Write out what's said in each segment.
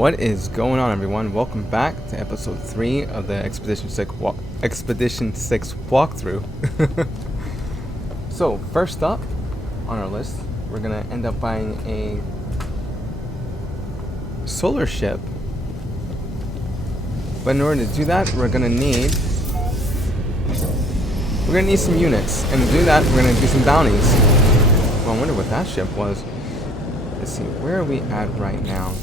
What is going on, everyone? Welcome back to episode 3 of the Expedition 6 walkthrough. So, first up on our list, we're going to end up buying a solar ship. But in order to do that, we're going to need some units. And to do that, we're going to do some bounties. Well, I wonder what that ship was. Let's see, where are we at right now?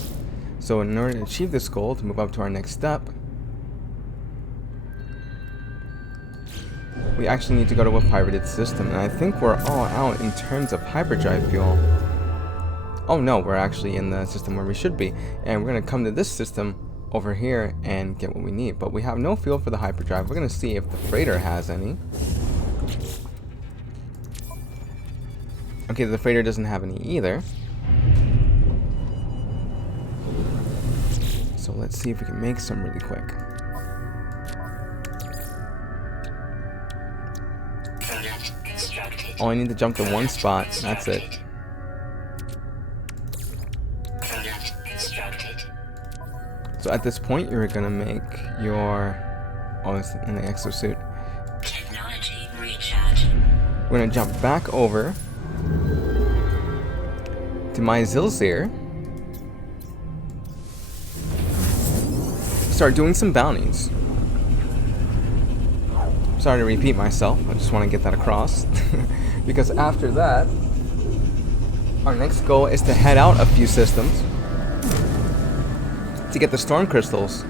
So in order to achieve this goal, to move up to our next step, we actually need to go to a pirated system. And I think we're all out in terms of hyperdrive fuel. Oh no, we're actually in the system where we should be. And we're going to come to this system over here and get what we need. But we have no fuel for the hyperdrive. We're going to see if the freighter has any. Okay, the freighter doesn't have any either. So let's see if we can make some really quick. Oh, I need to jump to one spot. That's it. So at this point, you're gonna make your... Oh, it's in the exosuit. We're gonna jump back over to my Zilzir. Start doing some bounties. Sorry to repeat myself, I just want to get that across. Because after that, our next goal is to head out a few systems to get the storm crystals.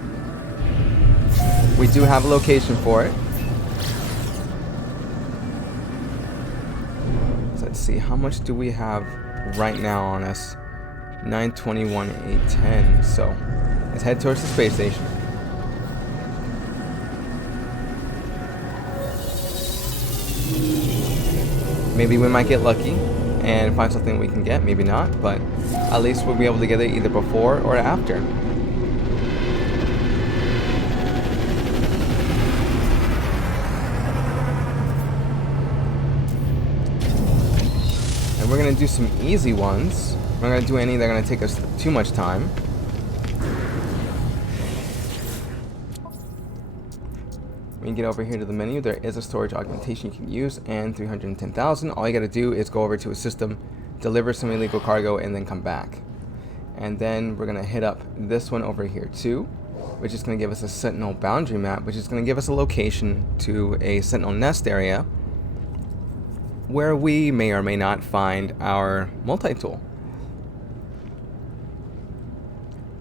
We do have a location for it. So let's see, how much do we have right now on us? 921, 810. So let's head towards the space station. Maybe we might get lucky and find something we can get, maybe not, but at least we'll be able to get it either before or after. And we're going to do some easy ones. We're not going to do any that are going to take us too much time. When you get over here to the menu, there is a storage augmentation you can use, and 310,000. All you got to do is go over to a system, deliver some illegal cargo, and then come back. And then we're going to hit up this one over here too, which is going to give us a Sentinel boundary map, which is going to give us a location to a Sentinel nest area where we may or may not find our multi-tool.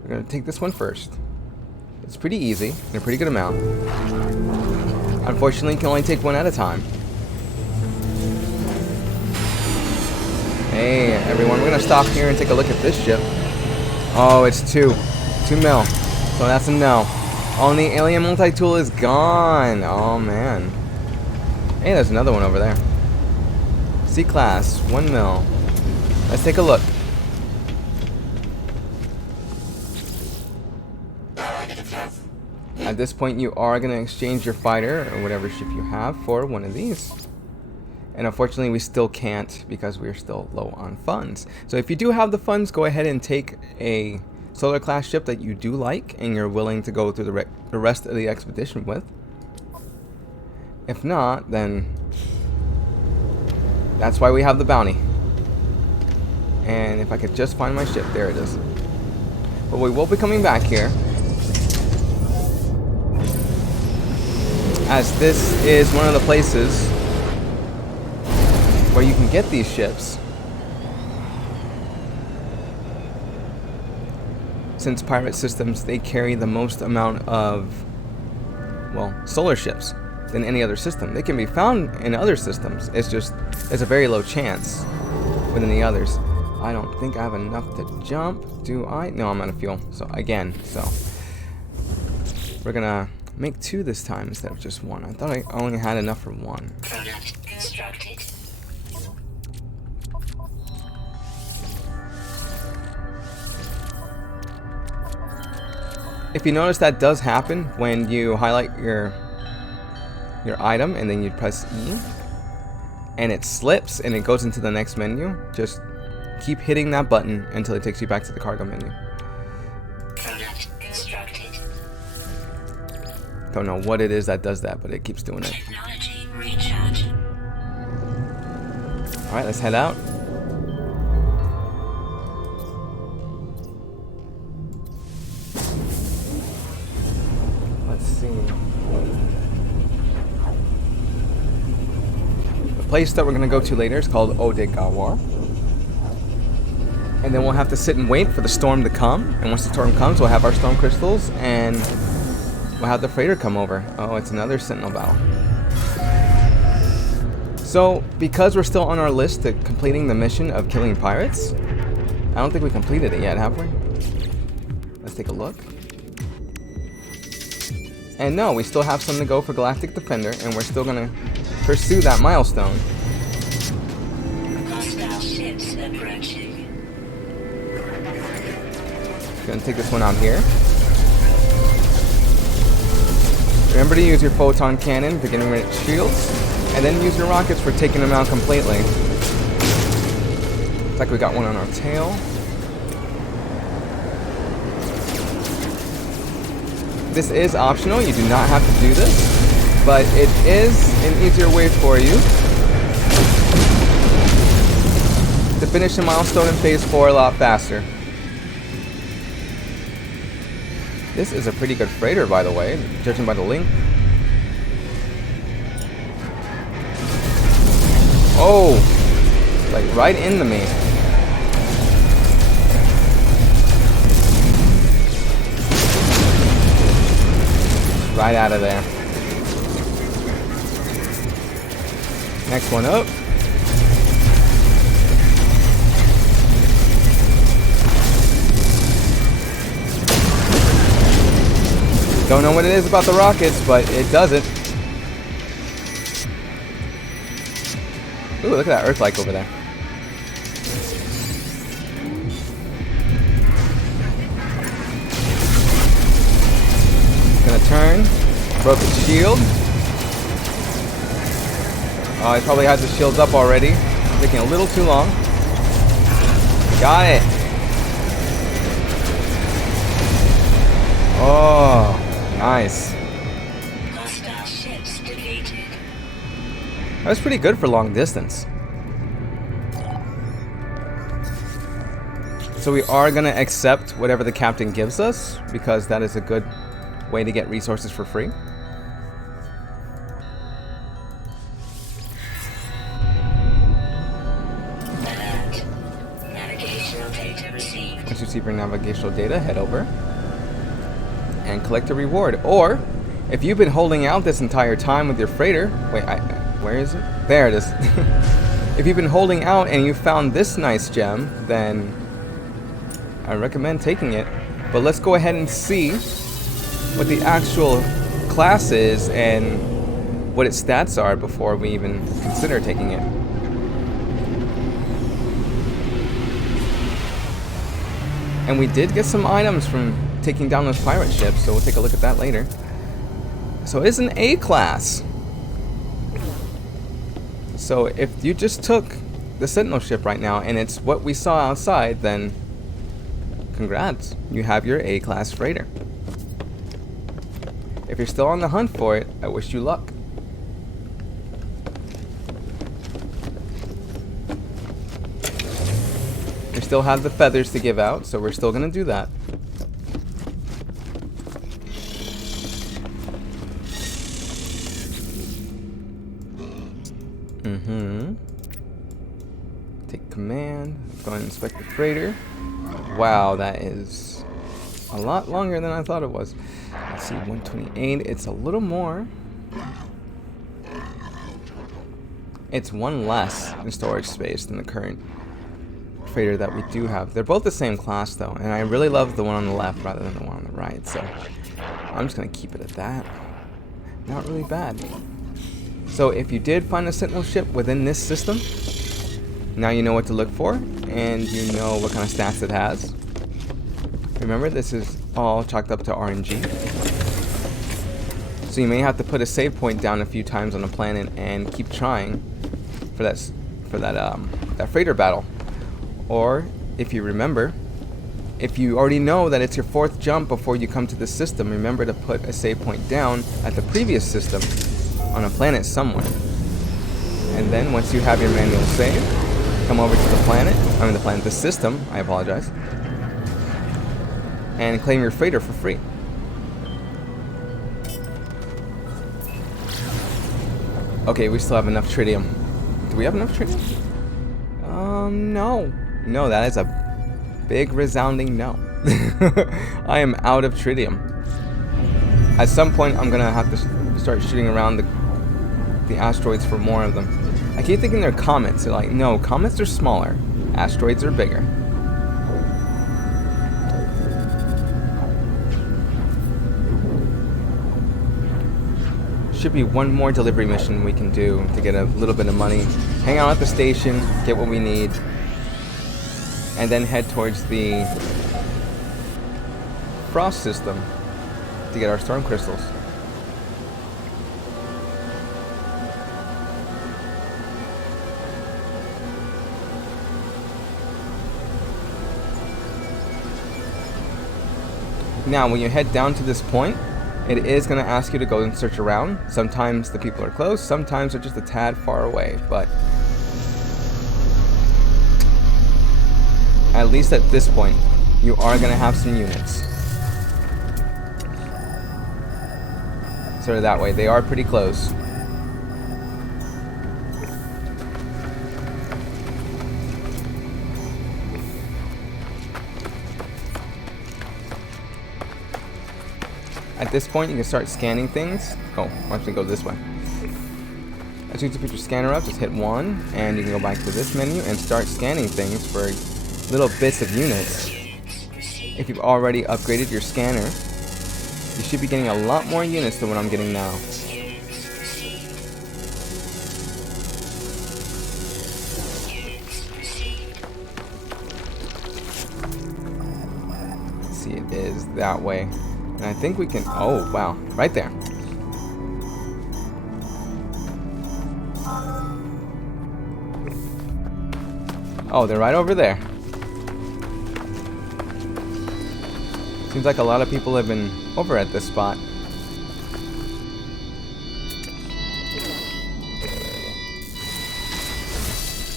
We're going to take this one first. It's pretty easy, and a pretty good amount. Unfortunately, you can only take one at a time. Hey, everyone, we're going to stop here and take a look at this ship. Oh, it's 2 mil. So that's a no. Oh, and the alien multi-tool is gone. Oh, man. Hey, there's another one over there. C-class, 1 mil. Let's take a look. At this point, you are going to exchange your fighter, or whatever ship you have, for one of these. And unfortunately, we still can't because we're still low on funds. So if you do have the funds, go ahead and take a solar class ship that you do like and you're willing to go through the rest of the expedition with. If not, then that's why we have the bounty. And if I could just find my ship, there it is. But we will be coming back here, as this is one of the places where you can get these ships. Since pirate systems, they carry the most amount of, well, solar ships than any other system. They can be found in other systems. It's just, it's a very low chance within the others. I don't think I have enough to jump, do I? No, I'm out of fuel. So again, we're gonna make 2 this time instead of just 1. I thought I only had enough for 1. Constructed. If you notice, that does happen when you highlight your item and then you press E and it slips and it goes into the next menu. Just keep hitting that button until it takes you back to the cargo menu. Don't know what it is that does that, but it keeps doing it. Technology recharge. Alright, let's head out. Let's see. The place that we're going to go to later is called Odegawar. And then we'll have to sit and wait for the storm to come. And once the storm comes, we'll have our storm crystals and we'll have the freighter come over. Oh, it's another sentinel battle. So, because we're still on our list to completing the mission of killing pirates, I don't think we completed it yet, have we? Let's take a look. And no, we still have some to go for Galactic Defender, and we're still gonna pursue that milestone. Hostile ships approaching. Gonna take this one out here. Remember to use your photon cannon, beginning with its shields, and then use your rockets for taking them out completely. Looks like we got one on our tail. This is optional, you do not have to do this, but it is an easier way for you to finish the milestone in Phase 4 a lot faster. This is a pretty good freighter, by the way, judging by the link. Oh, like right into me. Right out of there. Next one up. Don't know what it is about the rockets, but it does it. Ooh, look at that Earth-like over there. Gonna turn. Broke its shield. Oh, it probably has the shields up already. Taking a little too long. Got it. Oh, nice. Hostile ships defeated. That was pretty good for long distance. So we are going to accept whatever the captain gives us, because that is a good way to get resources for free. Alert. Navigational data received. Once you receive your navigational data, head over and collect a reward. Or, if you've been holding out this entire time with your freighter... Wait, where is it? There it is. If you've been holding out and you found this nice gem, then I recommend taking it. But let's go ahead and see what the actual class is and what its stats are before we even consider taking it. And we did get some items from taking down those pirate ships, so we'll take a look at that later. So it's an A class. So if you just took the Sentinel ship right now and it's what we saw outside, then congrats, you have your A class freighter. If you're still on the hunt for it, I wish you luck. We still have the feathers to give out, so we're still gonna do that. Take command. Go ahead and inspect the freighter. Wow, that is a lot longer than I thought it was. Let's see, 128. It's a little more. It's one less in storage space than the current freighter that we do have. They're both the same class though, and I really love the one on the left rather than the one on the right, so I'm just gonna keep it at that. Not really bad. So if you did find a Sentinel ship within this system, now you know what to look for, and you know what kind of stats it has. Remember, this is all chalked up to RNG. So you may have to put a save point down a few times on the planet and keep trying for that freighter battle. Or, if you remember, if you already know that it's your 4th jump before you come to the system, remember to put a save point down at the previous system on a planet somewhere. And then once you have your manual save, come over to the planet, the system, I apologize, and claim your freighter for free. Okay, we still have enough tritium. Do we have enough tritium? No. No, that is a big resounding no. I am out of tritium. At some point, I'm gonna have to start shooting around the asteroids for more of them. I keep thinking they're comets. They're like, no, comets are smaller. Asteroids are bigger. Should be one more delivery mission we can do to get a little bit of money. Hang out at the station, get what we need, and then head towards the frost system to get our storm crystals. Now, when you head down to this point, it is going to ask you to go and search around. Sometimes the people are close, sometimes they're just a tad far away, but at least at this point, you are going to have some units. Sort of that way, they are pretty close. At this point, you can start scanning things. Oh, why don't we go this way? As soon as you put your scanner up, just hit 1, and you can go back to this menu and start scanning things for little bits of units. If you've already upgraded your scanner, you should be getting a lot more units than what I'm getting now. Let's see, it is that way. And I think we can... Oh, wow. Right there. Oh, they're right over there. Seems like a lot of people have been over at this spot.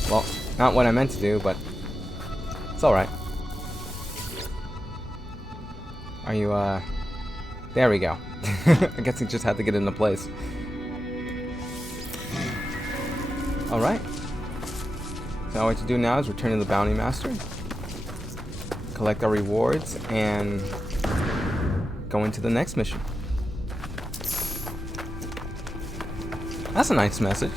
Well, not what I meant to do, but it's alright. Are you, There we go. I guess he just had to get into place. Alright. So what to do now is return to the Bounty Master, collect our rewards, and go into the next mission. That's a nice message.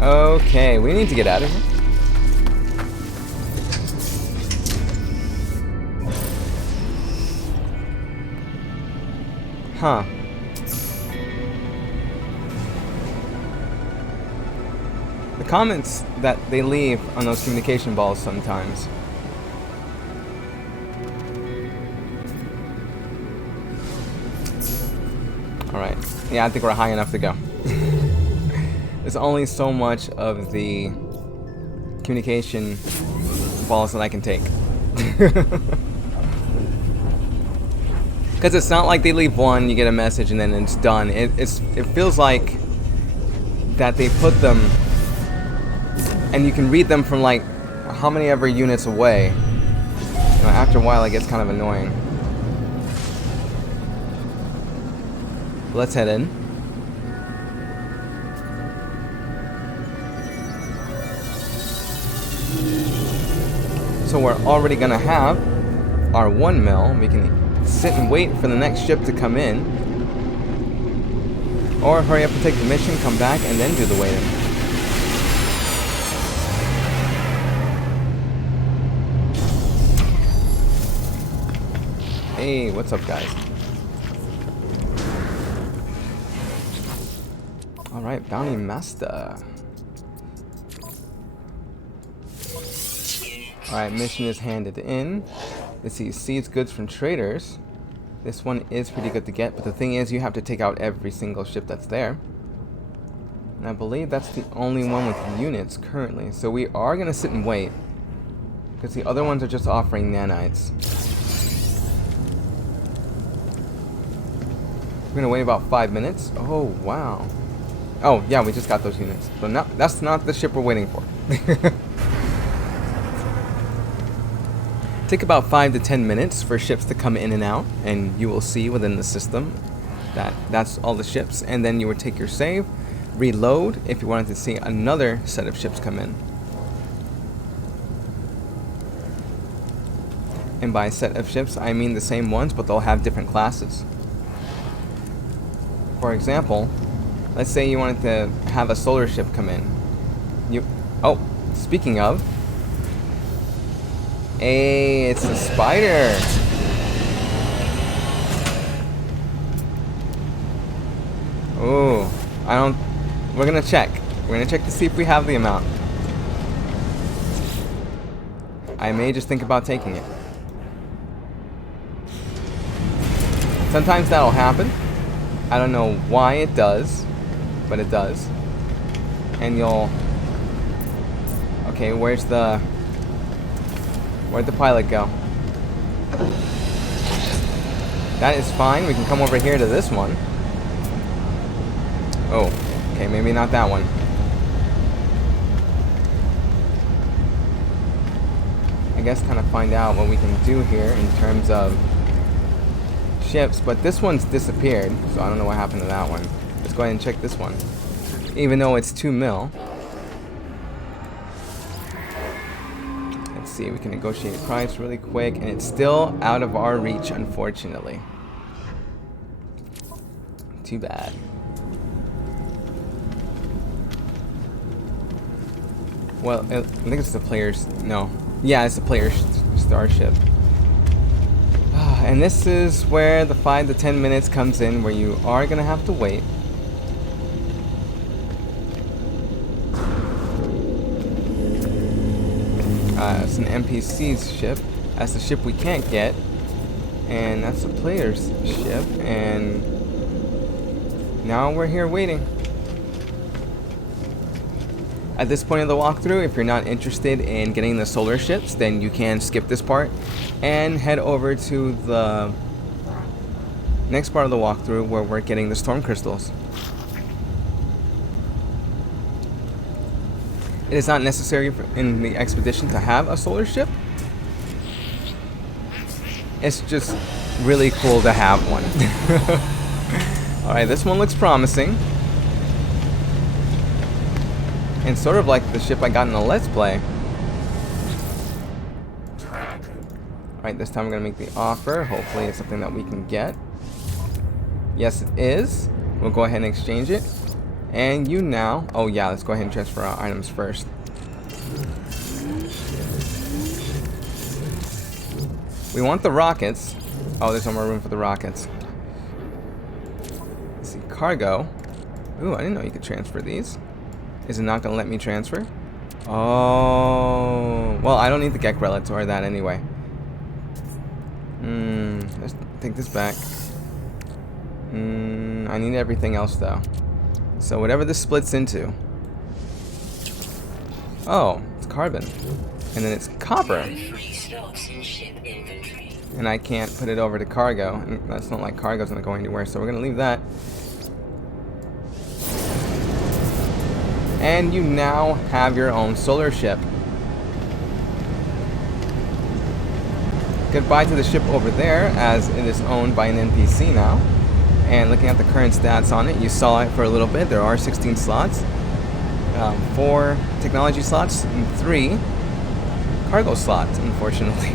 Okay, we need to get out of here. Huh. The comments that they leave on those communication balls sometimes. Alright. Yeah, I think we're high enough to go. There's only so much of the communication balls that I can take. Because it's not like they leave one, you get a message, and then it's done. It feels like that they put them, and you can read them from like how many ever units away. You know, after a while, it gets kind of annoying. Let's head in. So we're already gonna have our 1 mil. We can sit and wait for the next ship to come in, or hurry up and take the mission, come back, and then do the waiting. Hey, what's up, guys? Alright, Bounty Master. Alright, mission is handed in. Let's see, seized goods from traders. This one is pretty good to get, but the thing is, you have to take out every single ship that's there. And I believe that's the only one with units currently. So we are going to sit and wait. Because the other ones are just offering nanites. We're going to wait about 5 minutes. Oh, wow. Oh, yeah, we just got those units. So no, that's not the ship we're waiting for. Take about 5 to 10 minutes for ships to come in and out. And you will see within the system that that's all the ships. And then you would take your save, reload if you wanted to see another set of ships come in. And by set of ships, I mean the same ones, but they'll have different classes. For example, let's say you wanted to have a solar ship come in. Oh, speaking of, hey, it's a spider. Oh, we're gonna check. We're gonna check to see if we have the amount. I may just think about taking it. Sometimes that'll happen. I don't know why it does, but it does. And you'll... Okay, where'd the pilot go? That is fine. We can come over here to this one. Oh, okay, maybe not that one. I guess kind of find out what we can do here in terms of ships, but this one's disappeared, so I don't know what happened to that one. Let's go ahead and check this one. Even though it's 2 mil. Let's see, we can negotiate a price really quick, and it's still out of our reach, unfortunately. Too bad. Well, I think it's the player's... No. Yeah, it's the player's starship. And this is where the 5 to 10 minutes comes in, where you are going to have to wait. It's an NPC's ship. That's the ship we can't get. And that's the player's ship. And now we're here waiting. At this point of the walkthrough, if you're not interested in getting the solar ships, then you can skip this part and head over to the next part of the walkthrough where we're getting the storm crystals. It is not necessary in the expedition to have a solar ship. It's just really cool to have one. Alright, this one looks promising. And sort of like the ship I got in the Let's Play. Alright, this time we're going to make the offer. Hopefully it's something that we can get. Yes, it is. We'll go ahead and exchange it. And you now... Oh yeah, let's go ahead and transfer our items first. We want the rockets. Oh, there's no more room for the rockets. Let's see, cargo. Ooh, I didn't know you could transfer these. Is it not going to let me transfer? Oh. Well, I don't need the Gek relics or that anyway. Let's take this back. I need everything else, though. So whatever this splits into. Oh, it's carbon. And then it's copper. And I can't put it over to cargo. And that's not like cargo's going to go anywhere, so we're going to leave that. And you now have your own solar ship. Goodbye to the ship over there, as it is owned by an NPC now. And looking at the current stats on it, you saw it for a little bit. There are 16 slots, 4 technology slots, and 3 cargo slots, unfortunately.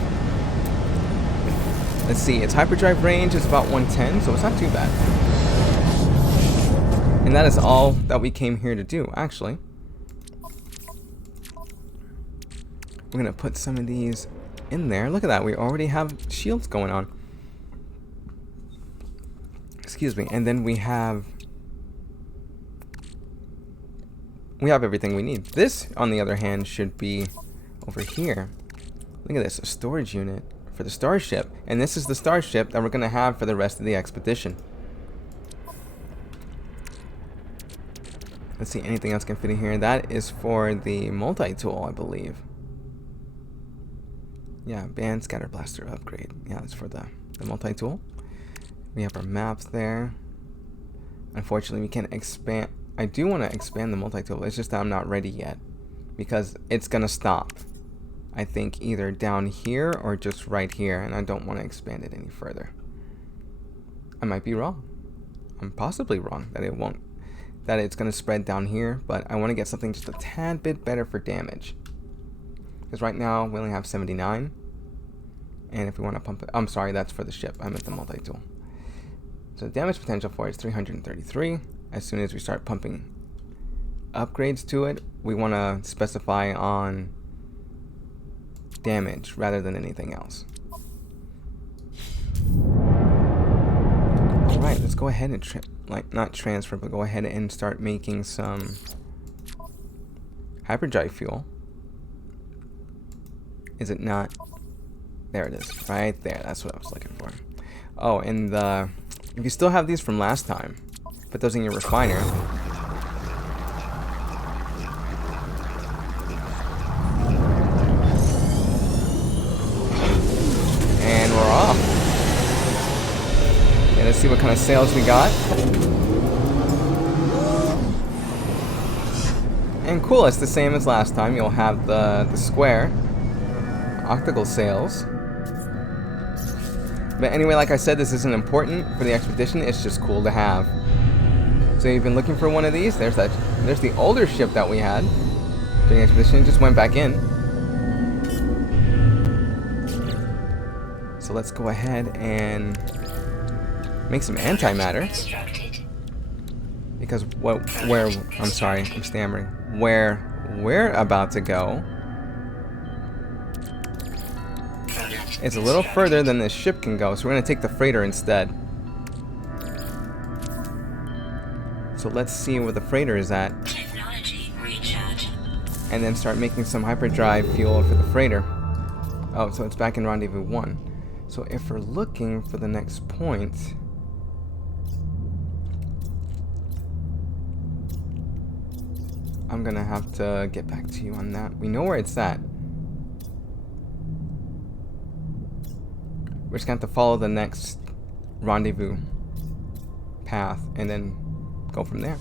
Let's see, its hyperdrive range is about 110, so it's not too bad. And that is all that we came here to do, actually. We're going to put some of these in there. Look at that, we already have shields going on. Excuse me. And then we have everything we need. This, on the other hand, should be over here. Look at this, a storage unit for the starship. And this is the starship that we're going to have for the rest of the expedition. Let's see, anything else can fit in here. That is for the multi-tool, I believe. Yeah, band scatter blaster upgrade. Yeah, it's for the multi-tool. We have our maps there. Unfortunately, we can't expand. I do want to expand the multi-tool. It's just that I'm not ready yet, because it's gonna stop, I think, either down here or just right here, and I don't want to expand it any further. I might be wrong. I'm possibly wrong that it won't, that it's gonna spread down here, but I want to get something just a tad bit better for damage. Because right now we only have 79, and if we want to pump it, I'm sorry, that's for the ship. I meant the multi-tool. So the damage potential for it is 333. As soon as we start pumping upgrades to it, we want to specify on damage rather than anything else. Alright, let's go ahead and not transfer, but go ahead and start making some hyperdrive fuel. Is it not? There it is, right there. That's what I was looking for. Oh, and if you still have these from last time, put those in your refiner. And we're off. Okay, let's see what kind of sails we got. And cool, it's the same as last time. You'll have the square octagonal sails. But anyway, like I said, this isn't important for the expedition. It's just cool to have. So you've been looking for one of these. There's the older ship that we had during the expedition. It just went back in. So let's go ahead and make some antimatter. Because I'm sorry, I'm stammering. Where we're about to go, it's a little further than this ship can go, so we're going to take the freighter instead. So let's see where the freighter is at. And then start making some hyperdrive fuel for the freighter. Oh, so it's back in Rendezvous 1. So if we're looking for the next point, I'm going to have to get back to you on that. We know where it's at. We're just going to have to follow the next rendezvous path and then go from there.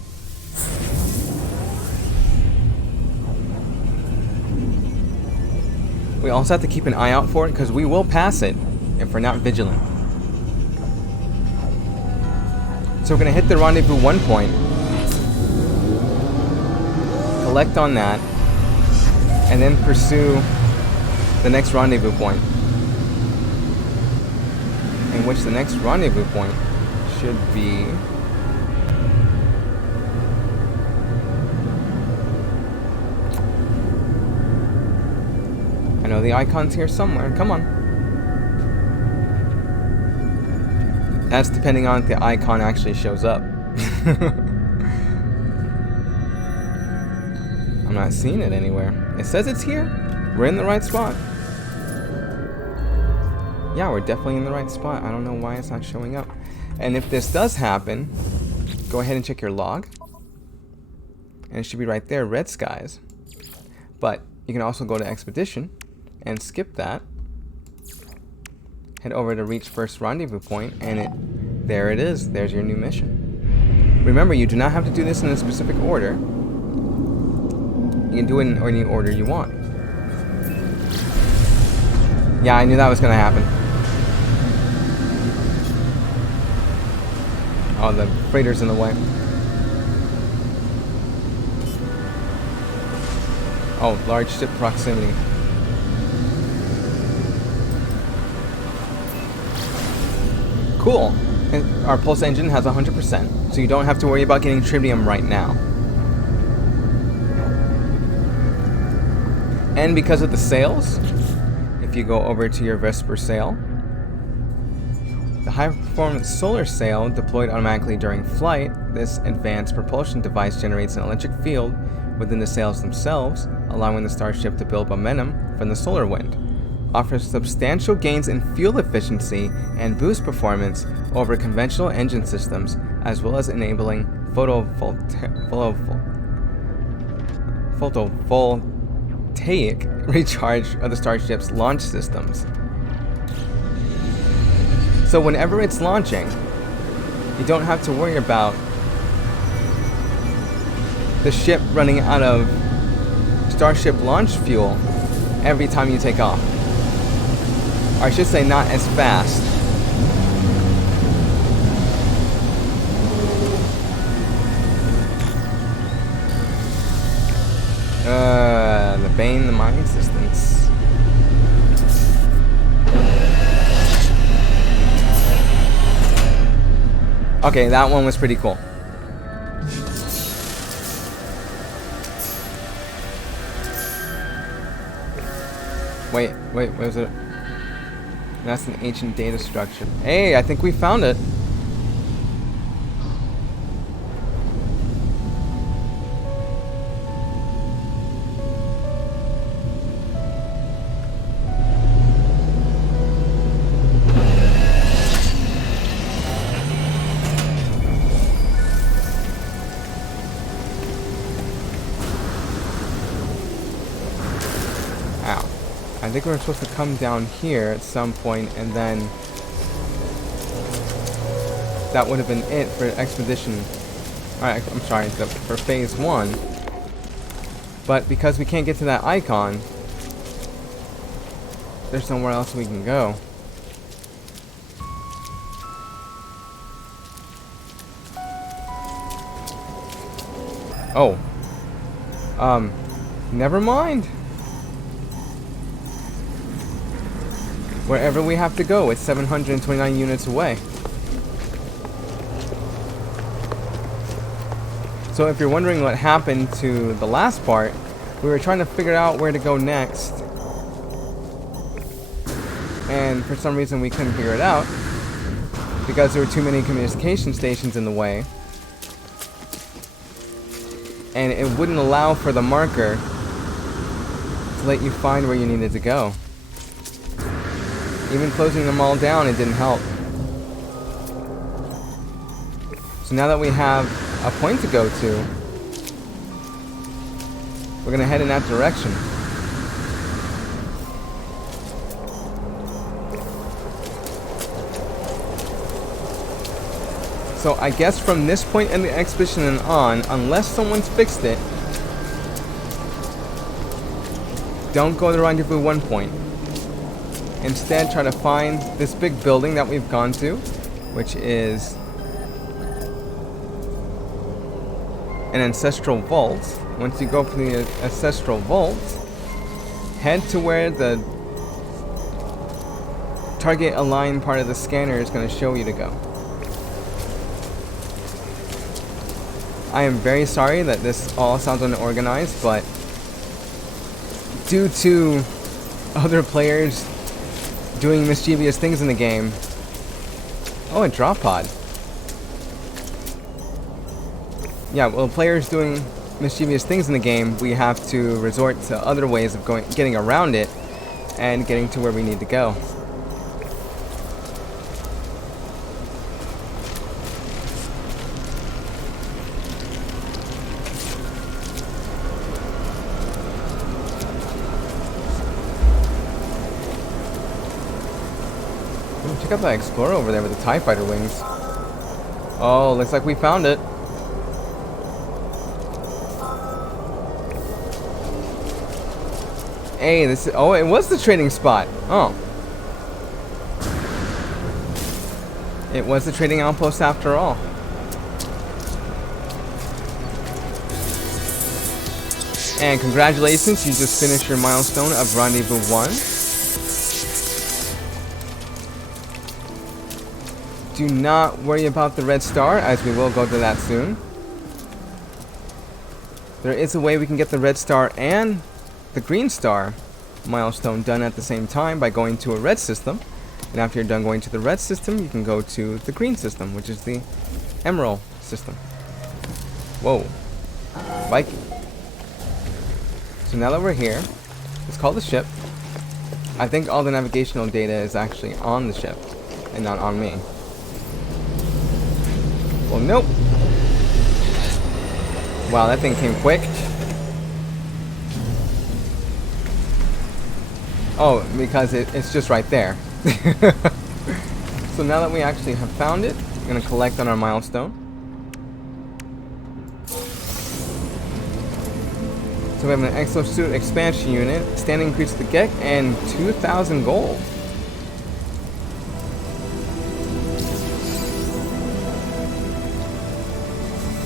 We also have to keep an eye out for it because we will pass it if we're not vigilant. So we're going to hit the rendezvous 1 point, collect on that, and then pursue the next rendezvous point. In which the next rendezvous point should be I know the icon's here somewhere. Come on. That's depending on if the icon actually shows up. I'm not seeing it anywhere. It says it's here. We're in the right spot. Yeah, we're definitely in the right spot. I don't know why it's not showing up. And if this does happen, go ahead and check your log. And it should be right there, red skies. But you can also go to Expedition and skip that. Head over to reach first rendezvous point, and there it is. There's your new mission. Remember, you do not have to do this in a specific order. You can do it in any order you want. Yeah, I knew that was going to happen. Oh, the freighter's in the way. Oh, large ship proximity. Cool. Our pulse engine has 100%, so you don't have to worry about getting tritium right now. And because of the sails, if you go over to your Vesper sail, the high-performance solar sail deployed automatically during flight, this advanced propulsion device generates an electric field within the sails themselves, allowing the starship to build momentum from the solar wind. Offers substantial gains in fuel efficiency and boost performance over conventional engine systems, as well as enabling photovoltaic recharge of the starship's launch systems. So whenever it's launching, you don't have to worry about the ship running out of Starship launch fuel every time you take off. Or I should say not as fast. The Bane, the mining systems. Okay, that one was pretty cool. Wait, what was it? That's an ancient data structure. Hey, I think we found it. Ow. I think we were supposed to come down here at some point, and then that would have been it for Expedition. Alright, I'm sorry, for Phase 1. But because we can't get to that icon, there's somewhere else we can go. Oh. Never mind. Wherever we have to go, it's 729 units away. So if you're wondering what happened to the last part, we were trying to figure out where to go next. And for some reason we couldn't figure it out, because there were too many communication stations in the way. And it wouldn't allow for the marker to let you find where you needed to go. Even closing them all down, it didn't help. So now that we have a point to go to, we're gonna head in that direction. So I guess from this point in the expedition and on, unless someone's fixed it, don't go to the Rendezvous 1 point. Instead, try to find this big building that we've gone to, which is an ancestral vault. Once you go for the ancestral vault, head to where the target aligned part of the scanner is going to show you to go. I am very sorry that this all sounds unorganized, but due to other players doing mischievous things in the game. Oh, a drop pod. Yeah, well, players doing mischievous things in the game, we have to resort to other ways of getting around it and getting to where we need to go. Check out that Explorer over there with the TIE Fighter wings. Oh, looks like we found it. Hey, this is, oh, it was the trading spot. Oh. It was the trading outpost after all. And congratulations, you just finished your milestone of Rendezvous 1. Do not worry about the red star, as we will go to that soon. There is a way we can get the red star and the green star milestone done at the same time by going to a red system. And after you're done going to the red system, you can go to the green system, which is the emerald system. Whoa. Viking. So now that we're here, let's call the ship. I think all the navigational data is actually on the ship and not on me. Well, nope. Wow, that thing came quick. Oh, because it's just right there. So now that we actually have found it, we're going to collect on our milestone. So we have an exosuit expansion unit, standing increase the GEC, and 2,000 gold.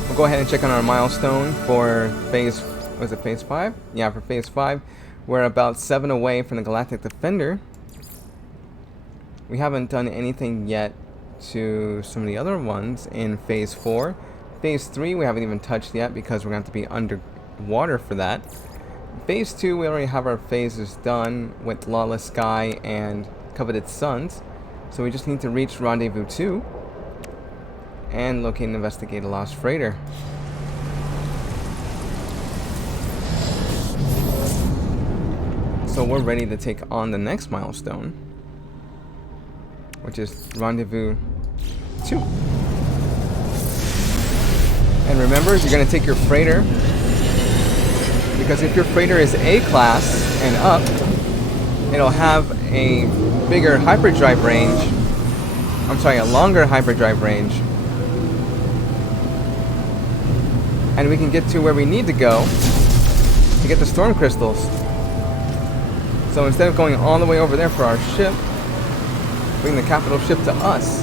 We'll go ahead and check on our milestone for phase, was it phase 5? Yeah, for phase 5. We're about 7 away from the Galactic Defender. We haven't done anything yet to some of the other ones in phase 4. Phase 3 we haven't even touched yet because we're going to have to be underwater for that. Phase 2 we already have our phases done with Lawless Sky and Coveted Suns. So we just need to reach Rendezvous 2 and locate and investigate a lost freighter. So we're ready to take on the next milestone, which is Rendezvous 2. And remember, you're going to take your freighter, because if your freighter is A class and up, it'll have a bigger hyperdrive range. I'm sorry, a longer hyperdrive range. And we can get to where we need to go to get the storm crystals. So instead of going all the way over there for our ship, bring the capital ship to us.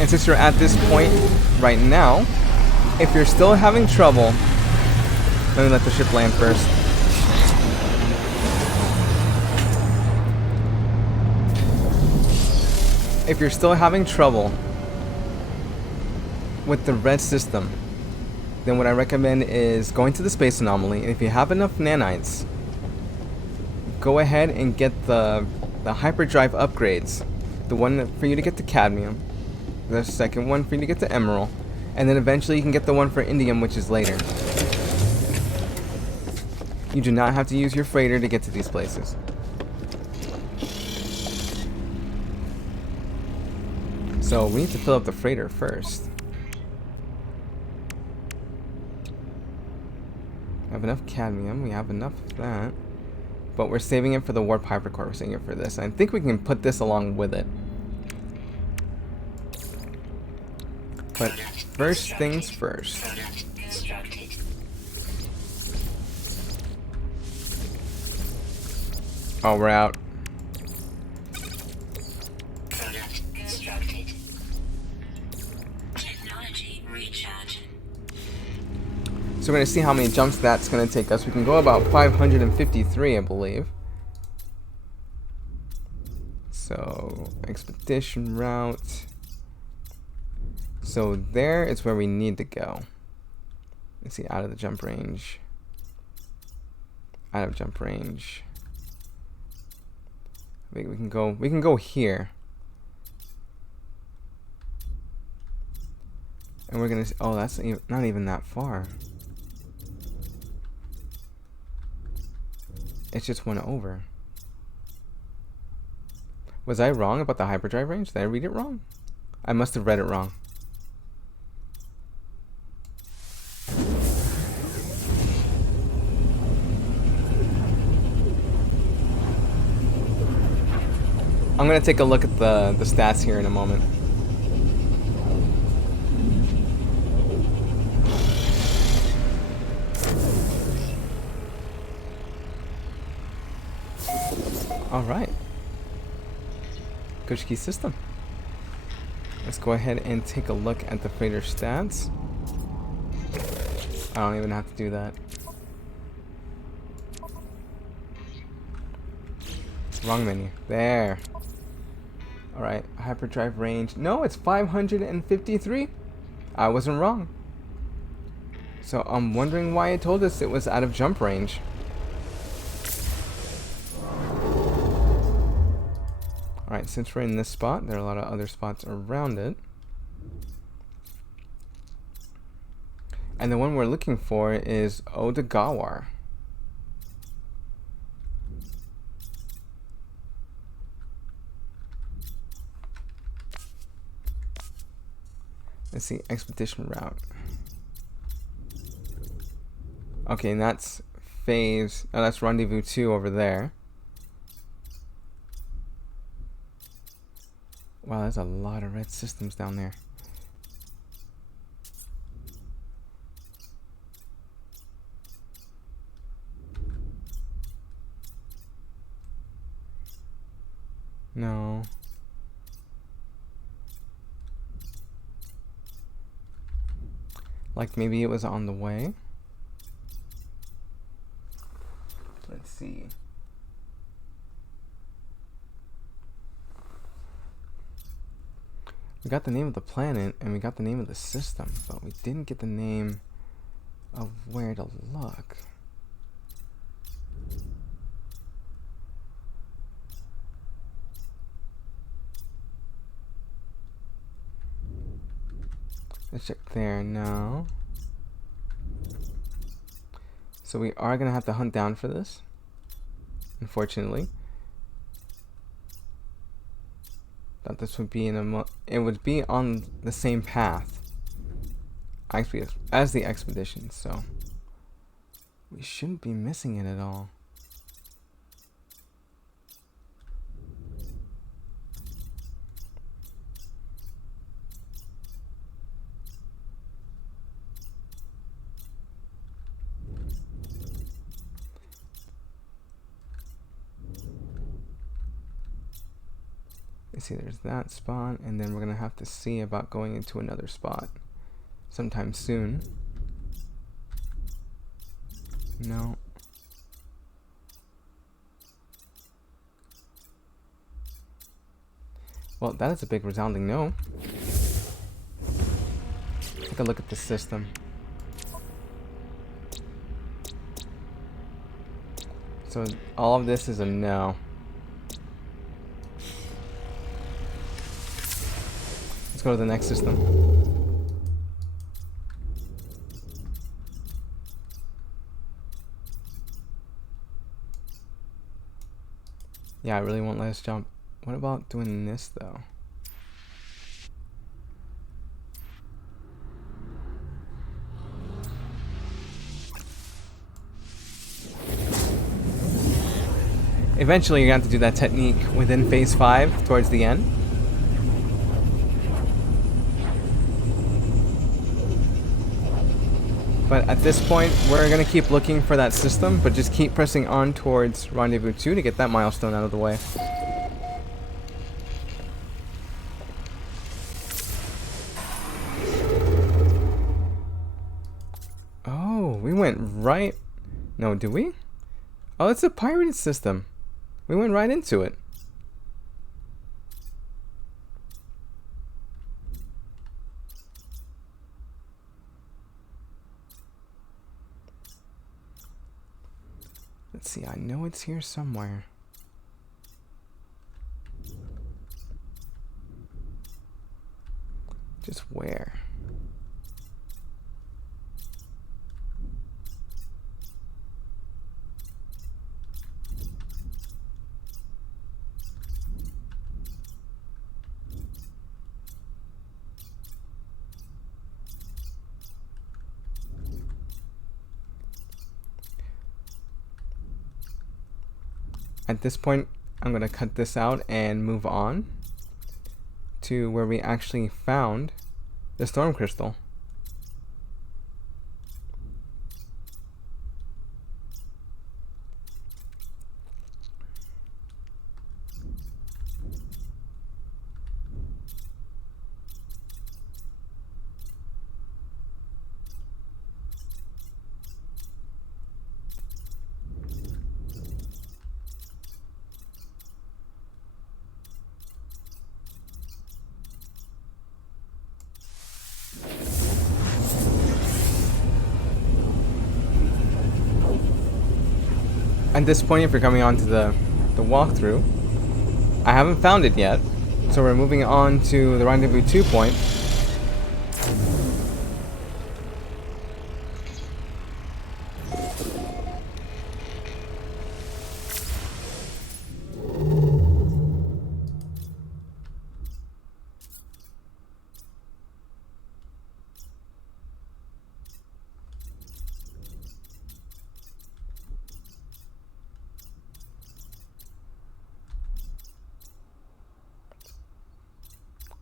And since you're at this point right now, if you're still having trouble, let me let the ship land first. If you're still having trouble with the red system, then what I recommend is going to the space anomaly, and if you have enough nanites, go ahead and get the hyperdrive upgrades. The one for you to get to cadmium, the second one for you to get to emerald, and then eventually you can get the one for indium, which is later. You do not have to use your freighter to get to these places. So we need to fill up the freighter first. We have enough cadmium, we have enough of that. But we're saving it for the warp hypercore, we're saving it for this. I think we can put this along with it. But first things first. Oh, we're out. So we're going to see how many jumps that's going to take us. We can go about 553, I believe. So, expedition route. So there is where we need to go. Let's see, out of the jump range. Out of jump range. We can go here. And we're going to, oh, that's not even that far. It's just one over. Was I wrong about the hyperdrive range? Did I read it wrong? I must have read it wrong. I'm going to take a look at the stats here in a moment. Alright. Kushki system. Let's go ahead and take a look at the freighter stats. I don't even have to do that. Wrong menu. There. Alright, hyperdrive range. No, it's 553. I wasn't wrong. So I'm wondering why it told us it was out of jump range. Alright, since we're in this spot, there are a lot of other spots around it. And the one we're looking for is Odagawar. Let's see, expedition route. Okay, and that's phase. Oh, that's rendezvous 2 over there. Wow, there's a lot of red systems down there. No. Like maybe it was on the way. Let's see. We got the name of the planet and we got the name of the system, but we didn't get the name of where to look. Let's check there now. So we are gonna have to hunt down for this, unfortunately. Thought this would be it would be on the same path actually as the expedition, so we shouldn't be missing it at all. Let's see, there's that spot, and then we're gonna have to see about going into another spot sometime soon. No. Well, that is a big resounding no. Take a look at the system. So all of this is a no. Let's go to the next system. Yeah, I really won't let us jump. What about doing this though? Eventually you're going to have to do that technique within phase 5 towards the end. But at this point, we're going to keep looking for that system, but just keep pressing on towards Rendezvous 2 to get that milestone out of the way. Oh, we went right... No, did we? Oh, it's a pirated system. We went right into it. Let's see, I know it's here somewhere. Just where? At this point, I'm going to cut this out and move on to where we actually found the storm crystal. At this point, if you're coming on to the walkthrough, I haven't found it yet, so we're moving on to the Rendezvous 2 point.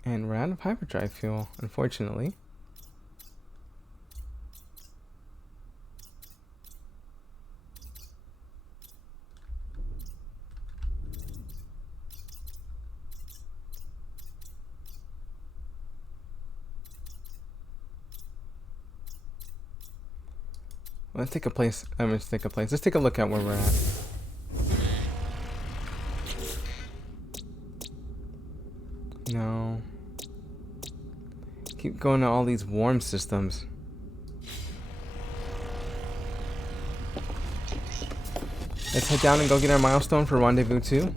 And we're out of hyperdrive fuel, unfortunately. Let's take a place. Let's take a place. Let's take a look at where we're at. No. Keep going to all these warm systems. Let's head down and go get our milestone for Rendezvous 2.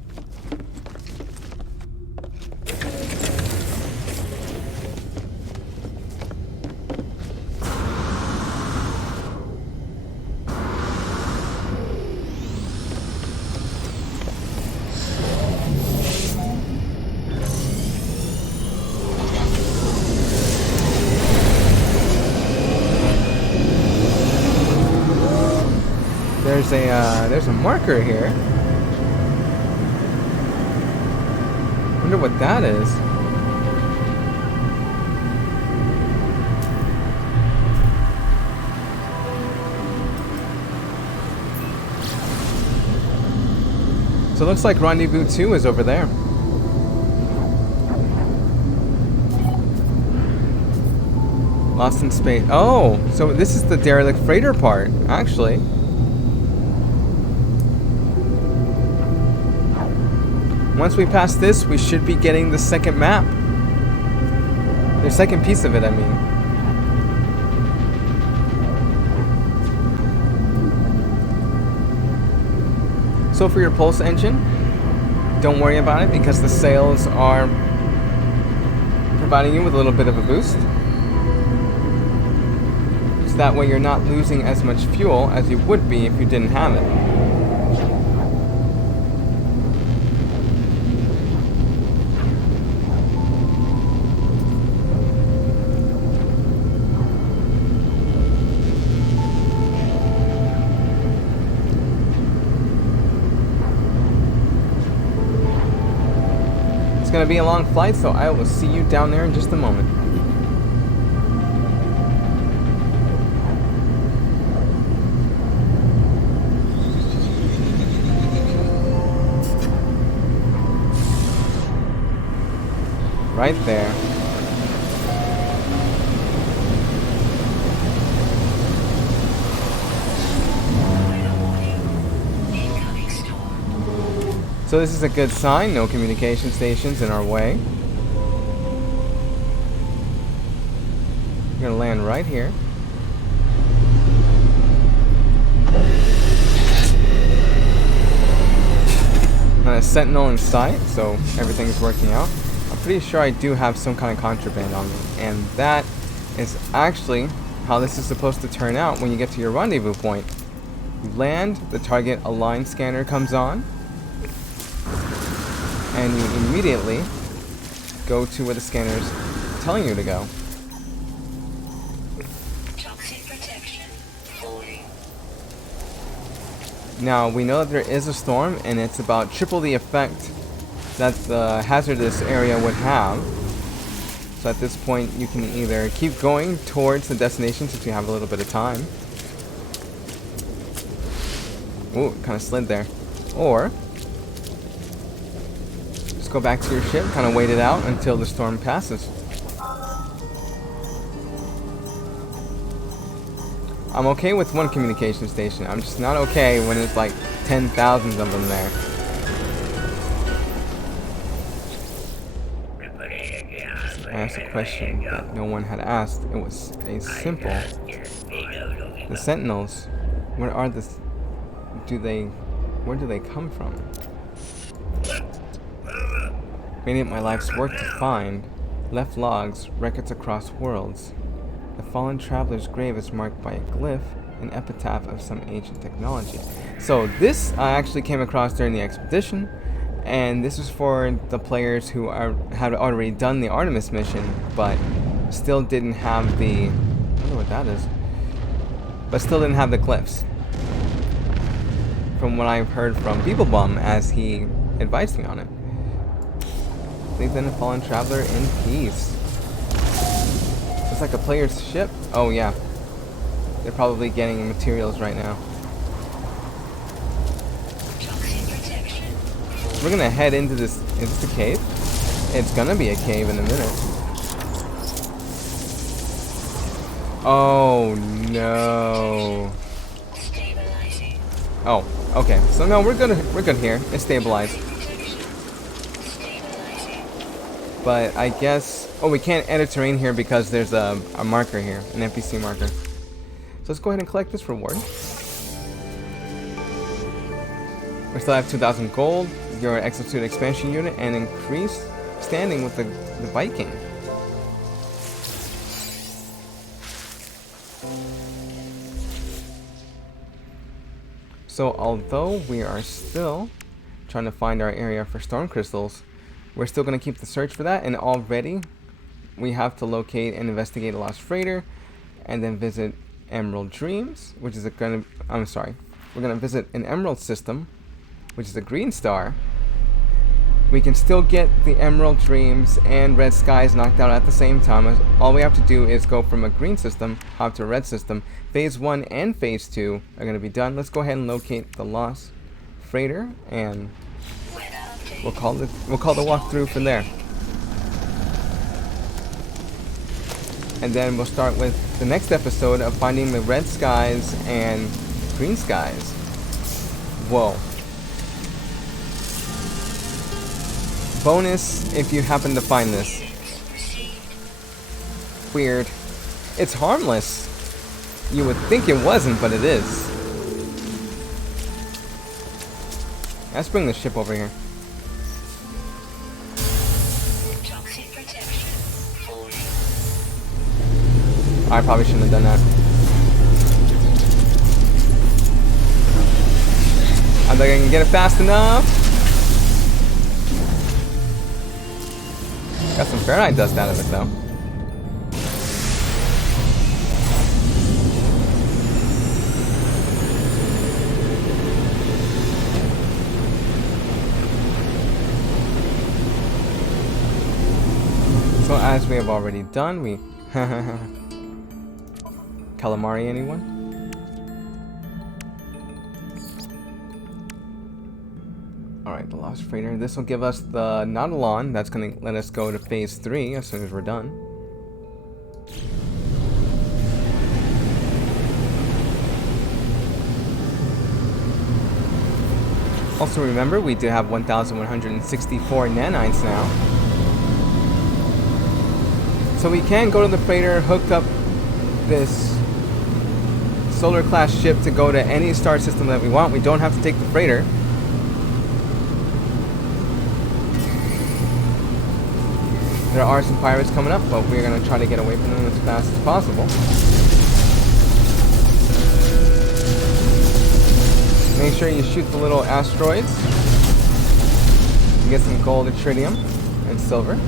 There's a marker here. Wonder what that is. So it looks like Rendezvous 2 is over there. Lost in space. Oh, so this is the derelict freighter part, actually. Once we pass this, we should be getting the second map. The second piece of it, I mean. So for your pulse engine, don't worry about it because the sails are providing you with a little bit of a boost. So that way you're not losing as much fuel as you would be if you didn't have it. It's going to be a long flight, so I will see you down there in just a moment. Right there. So this is a good sign, no communication stations in our way. We're gonna land right here. Not a sentinel in sight, so everything's working out. I'm pretty sure I do have some kind of contraband on me, and that is actually how this is supposed to turn out when you get to your rendezvous point. You land, the target align scanner comes on, and you immediately go to where the scanner's telling you to go. Toxic protection 40. Now, we know that there is a storm, and it's about triple the effect that the hazardous area would have. So at this point, you can either keep going towards the destination since you have a little bit of time. Ooh, kind of slid there. Or just go back to your ship, kind of wait it out until the storm passes. I'm okay with one communication station. I'm just not okay when it's like 10,000 of them there. I asked a question that no one had asked. It was a simple. The Sentinels, where are the... where do they come from? Made it my life's work to find. Left logs, records across worlds. The fallen traveler's grave is marked by a glyph, an epitaph of some ancient technology. So this I actually came across during the expedition, and this is for the players who had already done the Artemis mission, but still didn't have the... I don't know what that is. But still didn't have the glyphs. From what I've heard from Beeblebum as he advised me on it. Leave the fallen traveler in peace. It's like a player's ship. Oh yeah. They're probably getting materials right now. We're gonna head into this. Is this a cave? It's gonna be a cave in a minute. Oh no. Oh, okay. So no, we're good. We're good here. It's stabilized. But I guess. Oh, we can't edit terrain here because there's a marker here, an NPC marker. So let's go ahead and collect this reward. We still have 2,000 gold, your exosuit expansion unit, and increased standing with the Viking. So although we are still trying to find our area for storm crystals, we're still going to keep the search for that, and already we have to locate and investigate a lost freighter, and then visit Emerald Dreams, which is we're going to visit an Emerald System, which is a green star. We can still get the Emerald Dreams and Red Skies knocked out at the same time. All we have to do is go from a green system, hop to a red system. Phase 1 and Phase 2 are going to be done. Let's go ahead and locate the lost freighter, and we'll call the walkthrough from there. And then we'll start with the next episode of finding the Red Skies and Green Skies. Whoa. Bonus if you happen to find this. Weird. It's harmless. You would think it wasn't, but it is. Let's bring the ship over here. I probably shouldn't have done that. I think I can get it fast enough. Got some Fahrenheit dust out of it though. So as we have already done, we calamari anyone? Alright, the lost freighter. This will give us the Nautilon. That's going to let us go to Phase 3 as soon as we're done. Also remember, we do have 1,164 nanites now. So we can go to the freighter, hook up this solar class ship to go to any star system that we want. We don't have to take the freighter. There are some pirates coming up, but we're going to try to get away from them as fast as possible. Make sure you shoot the little asteroids. You get some gold, tritium, and silver.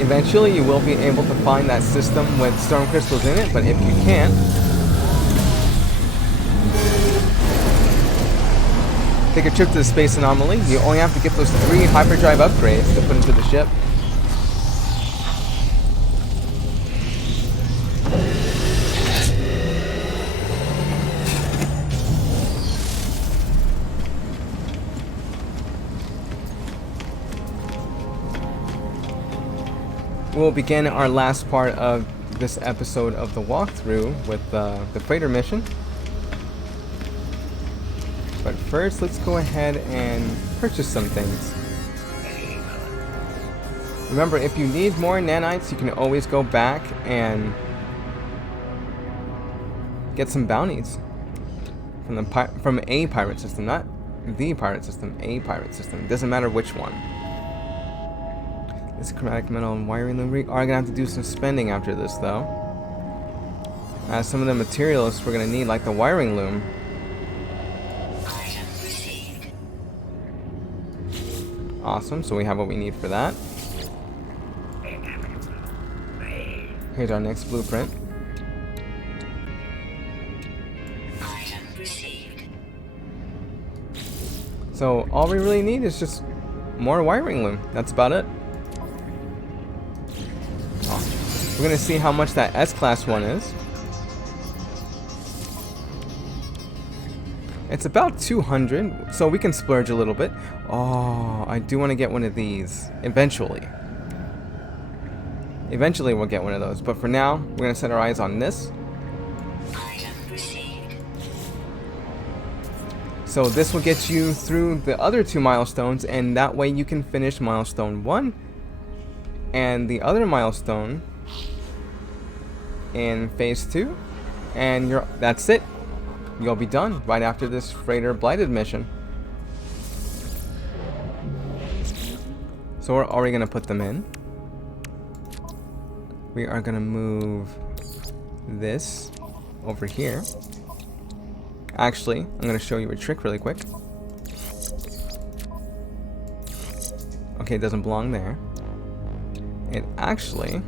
Eventually you will be able to find that system with storm crystals in it, but if you can't, take a trip to the space anomaly. You only have to get those 3 hyperdrive upgrades to put into the ship. We'll begin our last part of this episode of the walkthrough with the freighter mission. But first, let's go ahead and purchase some things. Remember, if you need more nanites, you can always go back and get some bounties from a pirate system, not the pirate system, a pirate system. It doesn't matter which one. This chromatic metal and wiring loom. We are gonna have to do some spending after this, though. Some of the materials we're gonna need, like the wiring loom. Awesome, so we have what we need for that. Here's our next blueprint. Item received. So all we really need is just more wiring loom. That's about it. We're gonna see how much that S-Class one is. It's about 200, so we can splurge a little bit. Oh, I do want to get one of these eventually. Eventually we'll get one of those, but for now, we're gonna set our eyes on this. Item received. So this will get you through the other 2 milestones, and that way you can finish milestone 1 and the other milestone in phase 2, and that's it. You'll be done right after this freighter blighted mission. So we're already gonna put them in. We are gonna move this over here. Actually, I'm gonna show you a trick really quick. Okay, it doesn't belong there. It actually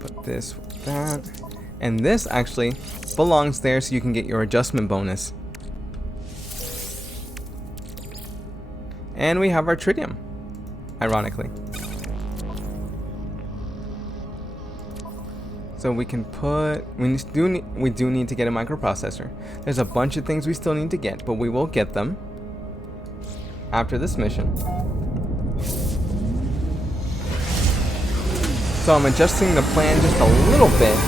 put this with that, and this actually belongs there, so you can get your adjustment bonus. And we have our tritium, ironically. So we can put, we do need to get a microprocessor. There's a bunch of things we still need to get, but we will get them after this mission. So I'm adjusting the plan just a little bit.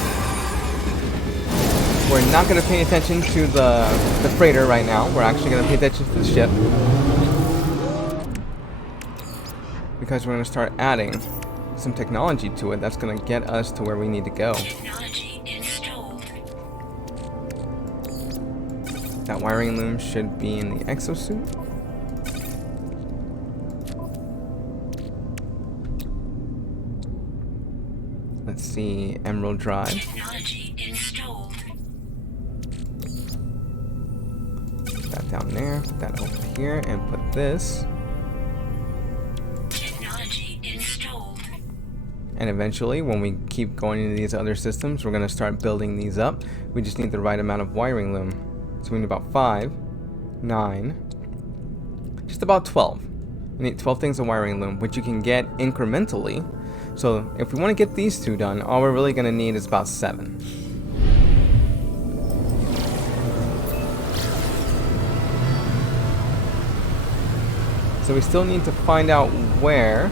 We're not going to pay attention to the freighter right now. We're actually going to pay attention to the ship, because we're going to start adding some technology to it that's going to get us to where we need to go. Technology installed. That wiring loom should be in the exosuit. Let's see, Emerald Drive. Technology installed. Put that down there, put that over here, and put this. Technology installed. And eventually, when we keep going into these other systems, we're going to start building these up. We just need the right amount of wiring loom. So we need about 5, 9, just about 12. We need 12 things of wiring loom, which you can get incrementally. So if we want to get these 2 done, all we're really going to need is about 7. So we still need to find out where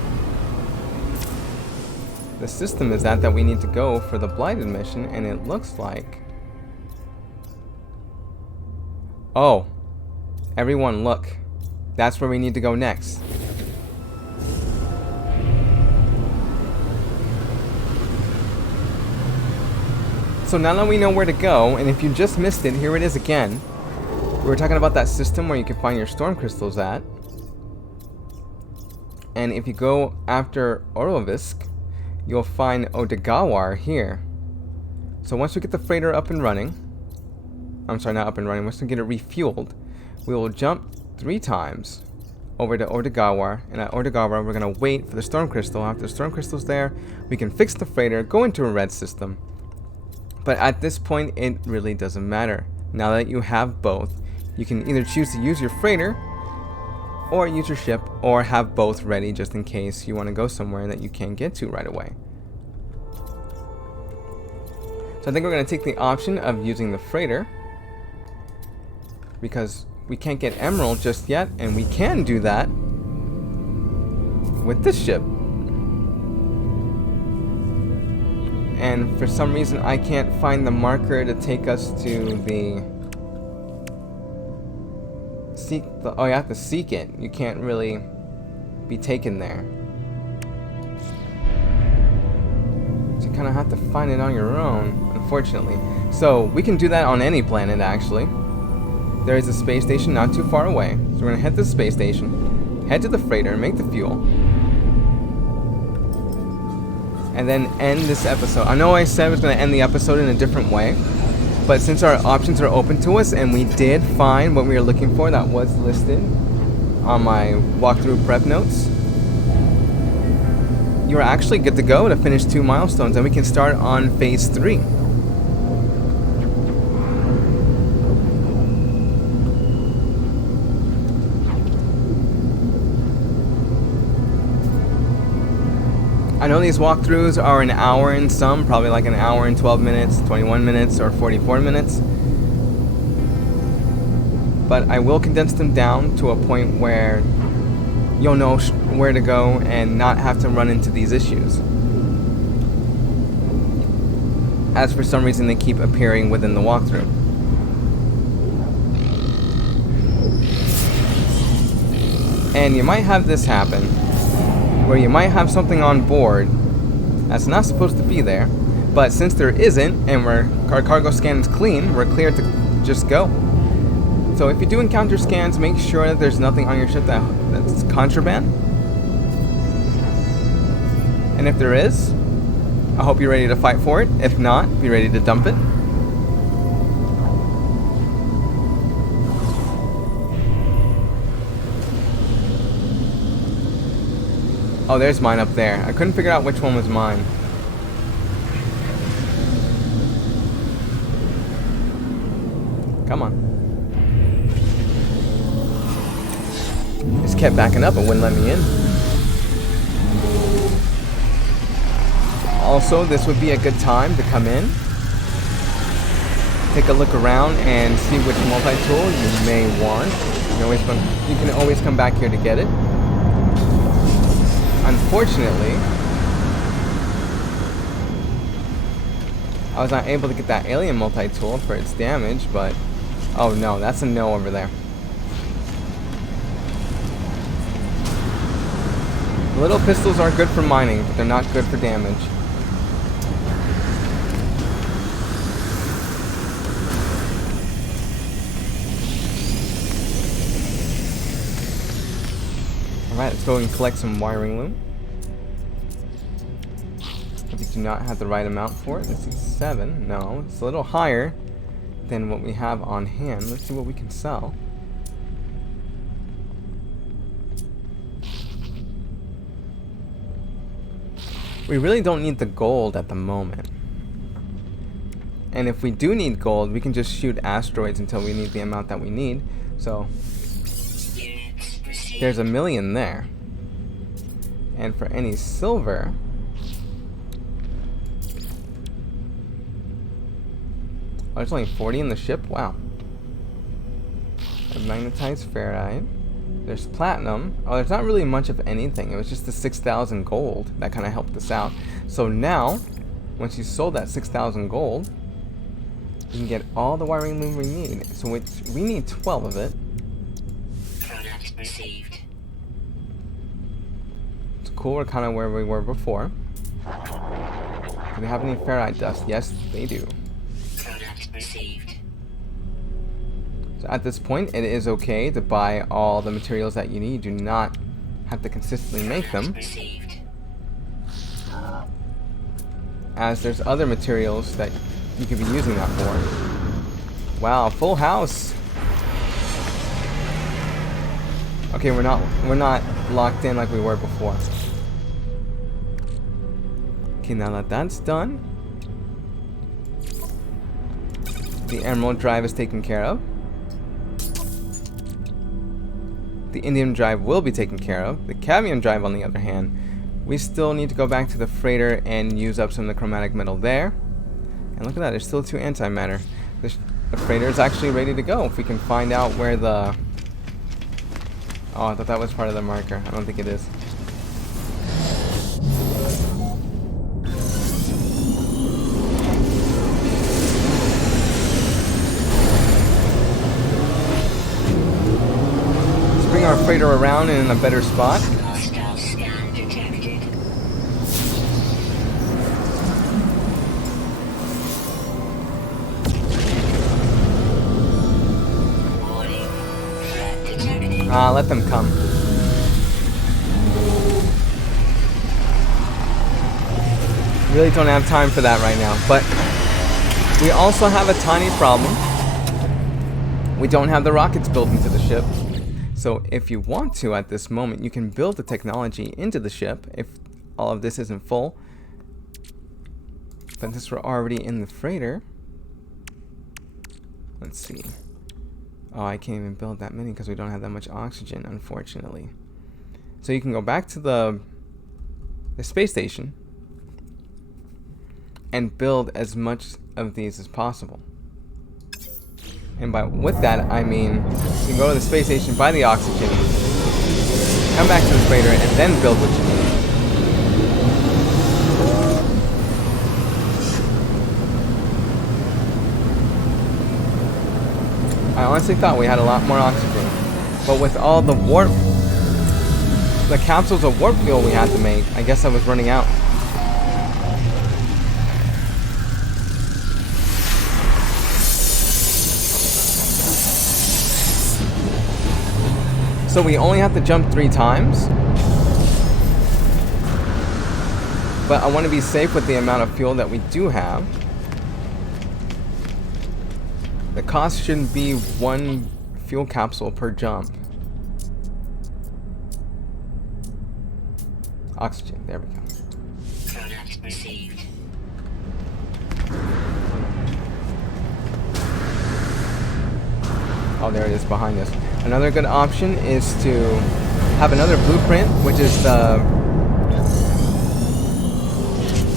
the system is that we need to go for the blighted mission, and it looks like... Oh, everyone look. That's where we need to go next. So now that we know where to go, and if you just missed it, here it is again. We were talking about that system where you can find your storm crystals at. And if you go after Orlovisk, you'll find Odegawar here. So once we get the freighter up and running, I'm sorry, not up and running, once we get it refueled, we will jump 3 times over to Odegawar, and at Odegawar we're going to wait for the storm crystal. After the storm crystal's there, we can fix the freighter, go into a red system. But at this point, it really doesn't matter. Now that you have both, you can either choose to use your freighter or use your ship, or have both ready just in case you want to go somewhere that you can't get to right away. So I think we're going to take the option of using the freighter, because we can't get Emerald just yet, and we can do that with this ship. And for some reason I can't find the marker to take us to the... Oh, you have to seek it. You can't really be taken there. So you kind of have to find it on your own, unfortunately. So we can do that on any planet, actually. There is a space station not too far away. So we're going to head to the space station, head to the freighter, make the fuel, and then end this episode. I know I said I was going to end the episode in a different way, but since our options are open to us, and we did find what we were looking for that was listed on my walkthrough prep notes, you're actually good to go to finish 2 milestones, and we can start on phase 3. I know these walkthroughs are an hour in some, probably like an hour and 12 minutes, 21 minutes, or 44 minutes. But I will condense them down to a point where you'll know where to go and not have to run into these issues. As for some reason they keep appearing within the walkthrough. And you might have this happen, where you might have something on board that's not supposed to be there, but since there isn't, and our cargo scan is clean, we're clear to just go. So if you do encounter scans, make sure that there's nothing on your ship that's contraband. And if there is, I hope you're ready to fight for it. If not, be ready to dump it. Oh, there's mine up there. I couldn't figure out which one was mine. Come on. Just kept backing up and wouldn't let me in. Also, this would be a good time to come in, take a look around, and see which multi-tool you may want. You can always come back here to get it. Unfortunately, I was not able to get that alien multi-tool for its damage, but oh no, that's a no over there. Little pistols are good for mining, but they're not good for damage. Alright, let's go and collect some wiring loom. We do not have the right amount for it. Let's see, 7. No, it's a little higher than what we have on hand. Let's see what we can sell. We really don't need the gold at the moment. And if we do need gold, we can just shoot asteroids until we need the amount that we need. So there's 1 million there. And for any silver, oh, there's only 40 in the ship? Wow. Magnetized ferrite. There's platinum. Oh, there's not really much of anything. It was just the 6,000 gold that kind of helped us out. So now, once you sold that 6,000 gold, you can get all the wiring loom we need. So we need 12 of it. Product received. It's cool. We're kind of where we were before. Do they have any ferrite dust? Yes, they do. Product received. So at this point, it is okay to buy all the materials that you need. You do not have to consistently make them, Received. as there's other materials that you could be using that for. Wow, full house. Okay, we're not locked in like we were before. Okay, now that that's done, the emerald drive is taken care of. The indium drive will be taken care of. The cadmium drive, on the other hand, we still need to go back to the freighter and use up some of the chromatic metal there. And look at that, there's still 2 antimatter. The freighter is actually ready to go. If we can find out where the... Oh, I thought that was part of the marker. I don't think it is. Bring our freighter around in a better spot. Hostile scan detected. Warning. Threat detected. Let them come. Really don't have time for that right now. But we also have a tiny problem. We don't have the rockets built into the ship. So if you want to at this moment, you can build the technology into the ship. If all of this isn't full. But since we're already in the freighter, let's see. Oh, I can't even build that many because we don't have that much oxygen, unfortunately. So you can go back to the space station and build as much of these as possible. And with that, I mean you can go to the space station, buy the oxygen, come back to the freighter, and then build what you need. I honestly thought we had a lot more oxygen, but with all the capsules of warp fuel we had to make, I guess I was running out. So we only have to jump 3 times. But I want to be safe with the amount of fuel that we do have. The cost shouldn't be 1 fuel capsule per jump. Oxygen, there we go. Product received. Oh, there it is behind us. Another good option is to have another blueprint, which is the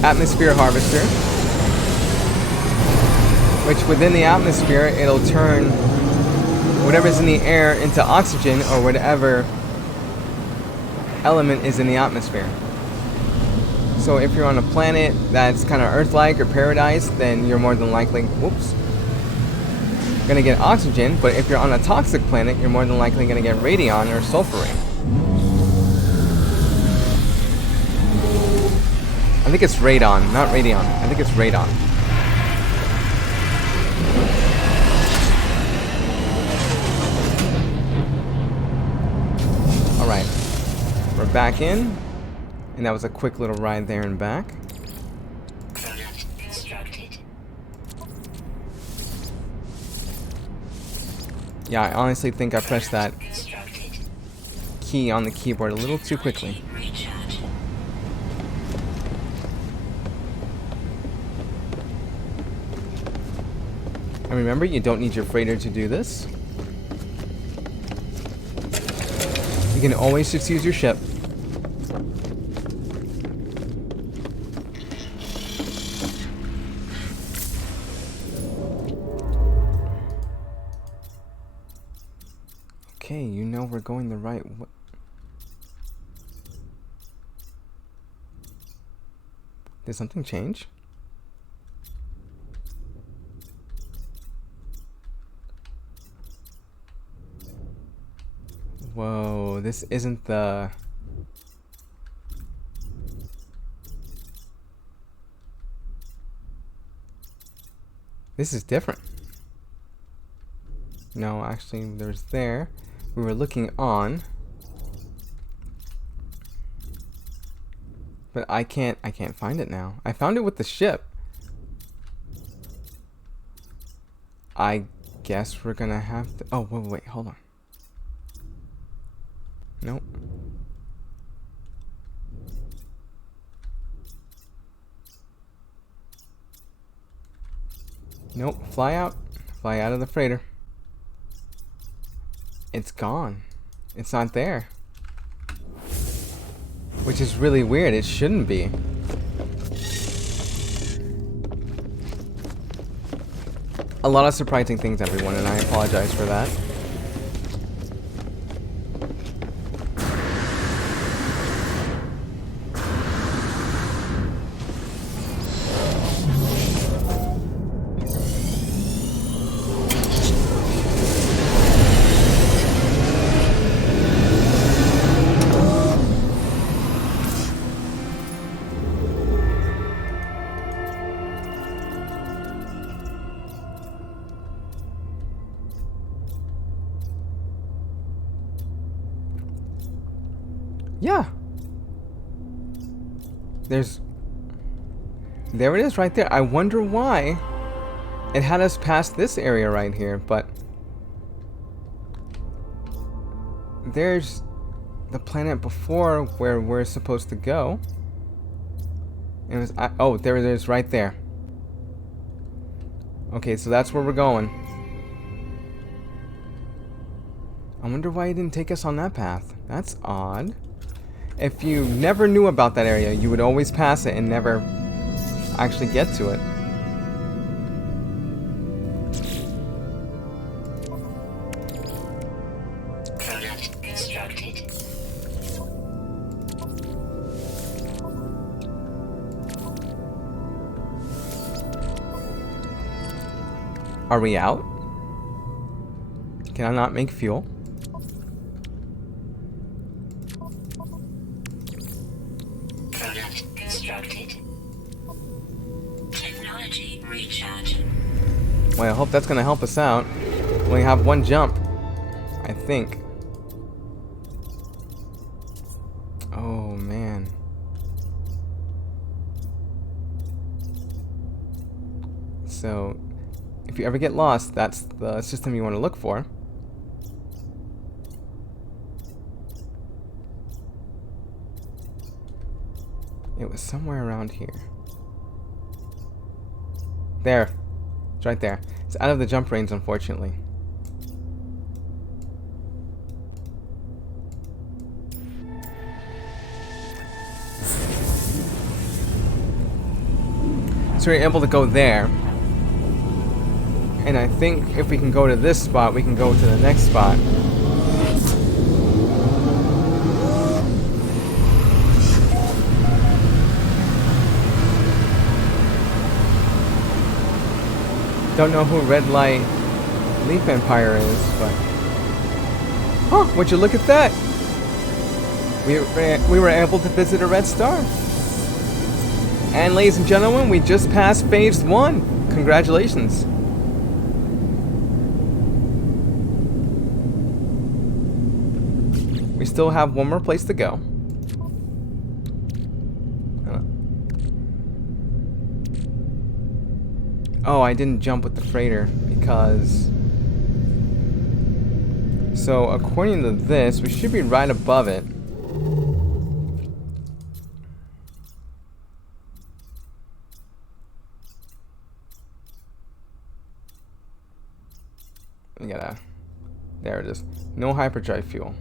atmosphere harvester. Which within the atmosphere, it'll turn whatever's in the air into oxygen or whatever element is in the atmosphere. So if you're on a planet that's kind of Earth-like or paradise, then you're more than likely, gonna get oxygen. But if you're on a toxic planet, you're more than likely gonna get radion or sulfurate. I think it's radon, not radion. I think it's radon. Alright, we're back in, and that was a quick little ride there and back. Product constructed. Yeah, I honestly think I pressed that Constructed. key on the keyboard a little too quickly. Recharge. And remember, you don't need your freighter to do this. You can always just use your ship. Okay, you know we're going the right way. Did something change? Whoa, this isn't the... This is different. No, actually, there's there. We were looking on. But I can't find it now. I found it with the ship. I guess we're gonna have to... Oh, wait, hold on. Nope. Nope, fly out of the freighter. It's gone. It's not there. Which is really weird, it shouldn't be. A lot of surprising things, everyone, and I apologize for that. Yeah. There it is right there. I wonder why it had us past this area right here, but there's the planet before where we're supposed to go. It was. Oh, there it is, right there. Okay, so that's where we're going. I wonder why he didn't take us on that path. That's odd. If you never knew about that area, you would always pass it and never actually get to it. Product constructed. Are we out? Can I not make fuel? Product constructed. Technology recharge. Well, I hope that's going to help us out. We only have one jump, I think. Oh, man. So, if you ever get lost, that's the system you want to look for. It was somewhere around here. There. It's right there. It's out of the jump range, unfortunately. So we're able to go there. And I think if we can go to this spot, we can go to the next spot. Don't know who Red Light Leaf Empire is, but... Huh, would you look at that? We were able to visit a red star. And ladies and gentlemen, we just passed phase 1. Congratulations. We still have one more place to go. Oh, I didn't jump with the freighter because... So, according to this, we should be right above it. We gotta... There it is. No hyperdrive fuel.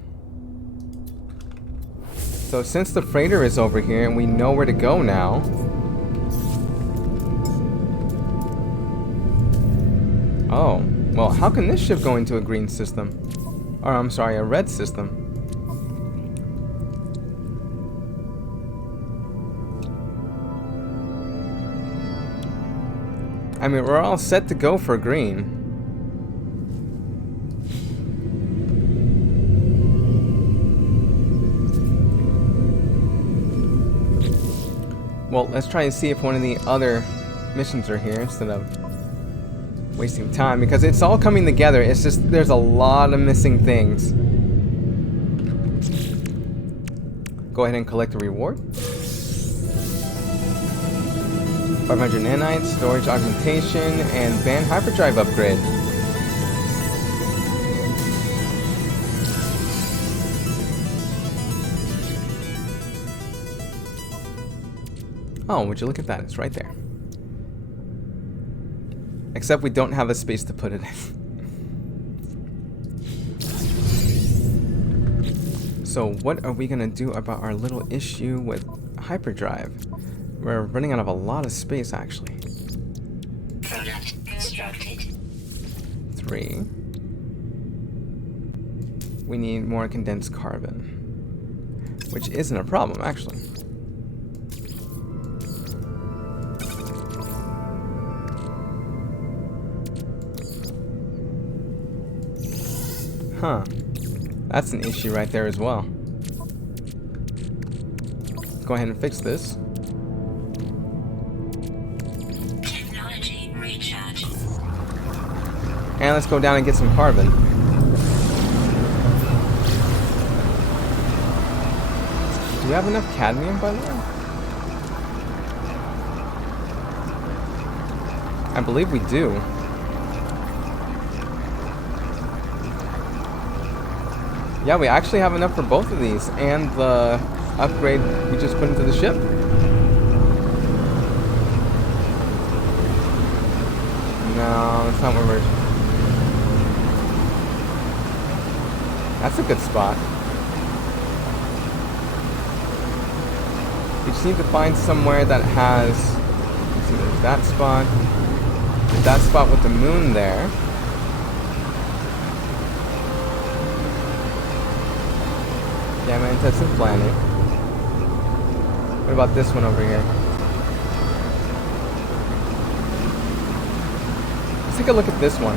So, since the freighter is over here and we know where to go now... Oh, well, how can this ship go into a green system? Or, I'm sorry, a red system. I mean, we're all set to go for green. Well, let's try and see if one of the other missions are here instead of wasting time, because it's all coming together. It's just there's a lot of missing things. Go ahead and collect a reward. 500 nanites, storage augmentation, and van hyperdrive upgrade. Oh, would you look at that? It's right there. Except we don't have a space to put it in. So what are we gonna do about our little issue with hyperdrive? We're running out of a lot of space, actually. Product constructed. 3. We need more condensed carbon, which isn't a problem, actually. Huh. That's an issue right there as well. Let's go ahead and fix this. Technology recharge. And let's go down and get some carbon. Do we have enough cadmium, by the way? I believe we do. Yeah, we actually have enough for both of these and the upgrade we just put into the ship. No, that's not where we're... That's a good spot. You just need to find somewhere that has... Let's see, there's that spot. There's that spot with the moon there. Yeah, man, that's a planet. What about this one over here? Let's take a look at this one.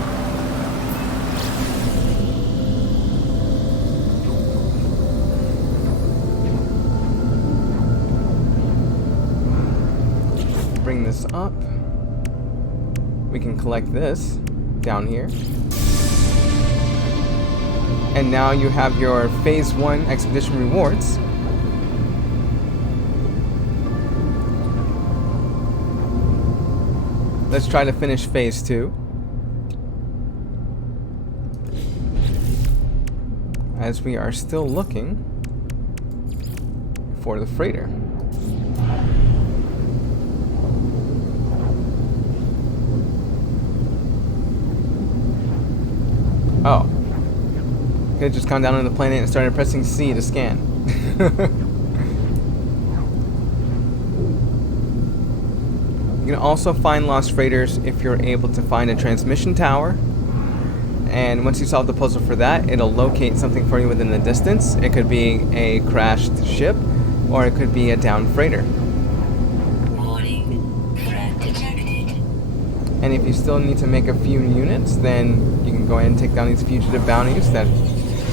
Bring this up. We can collect this down here. And now you have your Phase 1 expedition rewards. Let's try to finish Phase 2. As we are still looking for the freighter. Oh. Could have just gone down on the planet and started pressing C to scan. You can also find lost freighters if you're able to find a transmission tower. And once you solve the puzzle for that, it'll locate something for you within the distance. It could be a crashed ship, or it could be a downed freighter. Warning. Threat detected. And if you still need to make a few units, then you can go ahead and take down these fugitive bounties that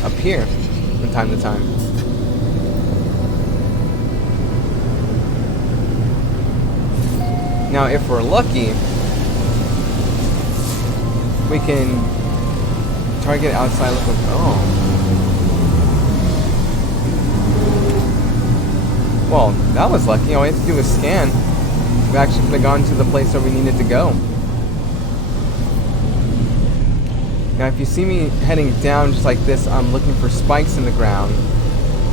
appear from time to time. Now, if we're lucky, we can target outside liquid. Oh. Well, that was lucky. All we had to do was scan. We actually could have gone to the place where we needed to go. Now, if you see me heading down just like this, I'm looking for spikes in the ground.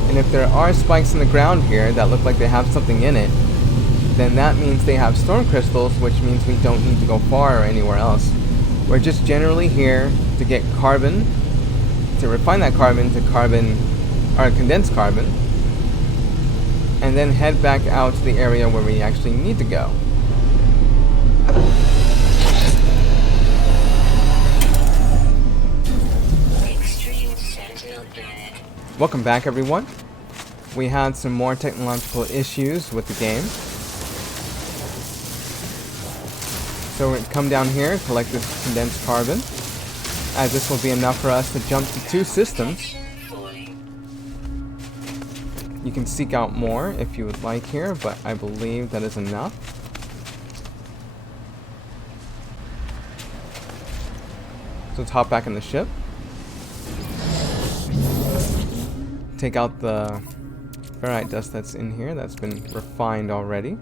And if there are spikes in the ground here that look like they have something in it, then that means they have storm crystals, which means we don't need to go far or anywhere else. We're just generally here to get carbon, to refine that carbon to carbon, or condensed carbon, and then head back out to the area where we actually need to go. Welcome back, everyone. We had some more technological issues with the game. So we're going to come down here and collect this condensed carbon, as this will be enough for us to jump to 2 systems. You can seek out more if you would like here, but I believe that is enough. So let's hop back in the ship. Take out the ferrite dust that's in here that's been refined already.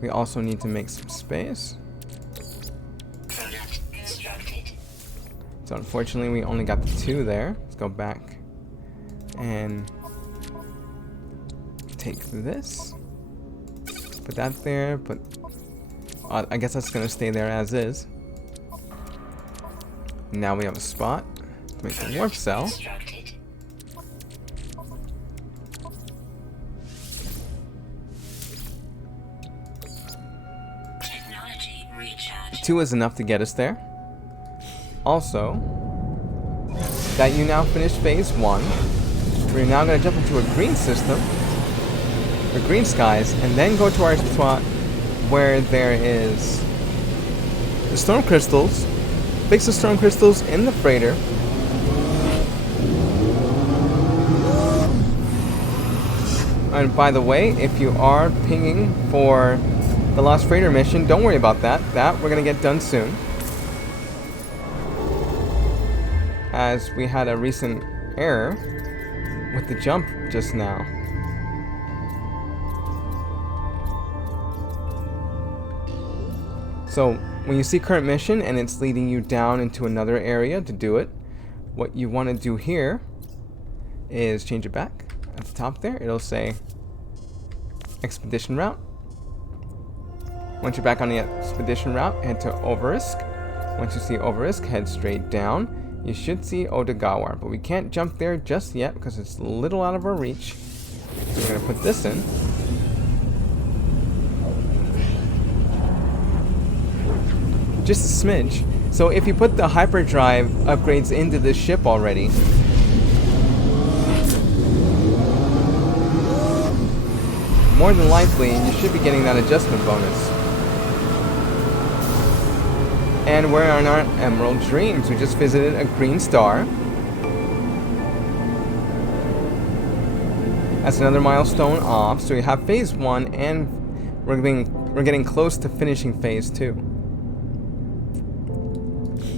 We also need to make some space. So unfortunately we only got the 2 there. Let's go back and take this. Put that there, but I guess that's gonna stay there as is. Now we have a spot. Make a warp cell. Two is enough to get us there. Also, that you now finished Phase 1, we're now going to jump into a green system, or green skies, and then go to our spot where there is the storm crystals. Fix the storm crystals in the freighter. And by the way, if you are pinging for the Lost Freighter mission, don't worry about that. That we're going to get done soon. As we had a recent error with the jump just now. So when you see current mission and it's leading you down into another area to do it, what you want to do here is change it back. At the top there, it'll say expedition route. Once you're back on the expedition route, head to Overisk. Once you see Overisk, head straight down. You should see Odagawar, but we can't jump there just yet because it's a little out of our reach. So we're going to put this in. Just a smidge. So if you put the hyperdrive upgrades into this ship already, more than likely you should be getting that adjustment bonus. And we're on our Emerald Dreams. We just visited a green star. That's another milestone off. So we have phase 1 and we're getting close to finishing phase 2.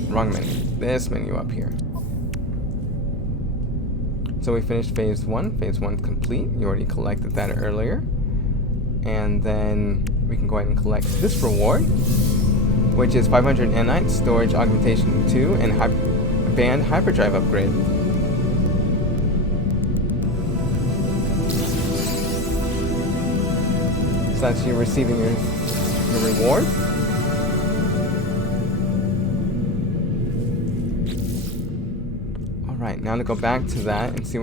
Wrong menu. This menu up here. So we finished phase 1. Phase 1 complete. You already collected that earlier. And then we can go ahead and collect this reward, which is 500 nanite, storage augmentation 2, and band hyperdrive upgrade. So that's you receiving your reward. Alright, now to go back to that and see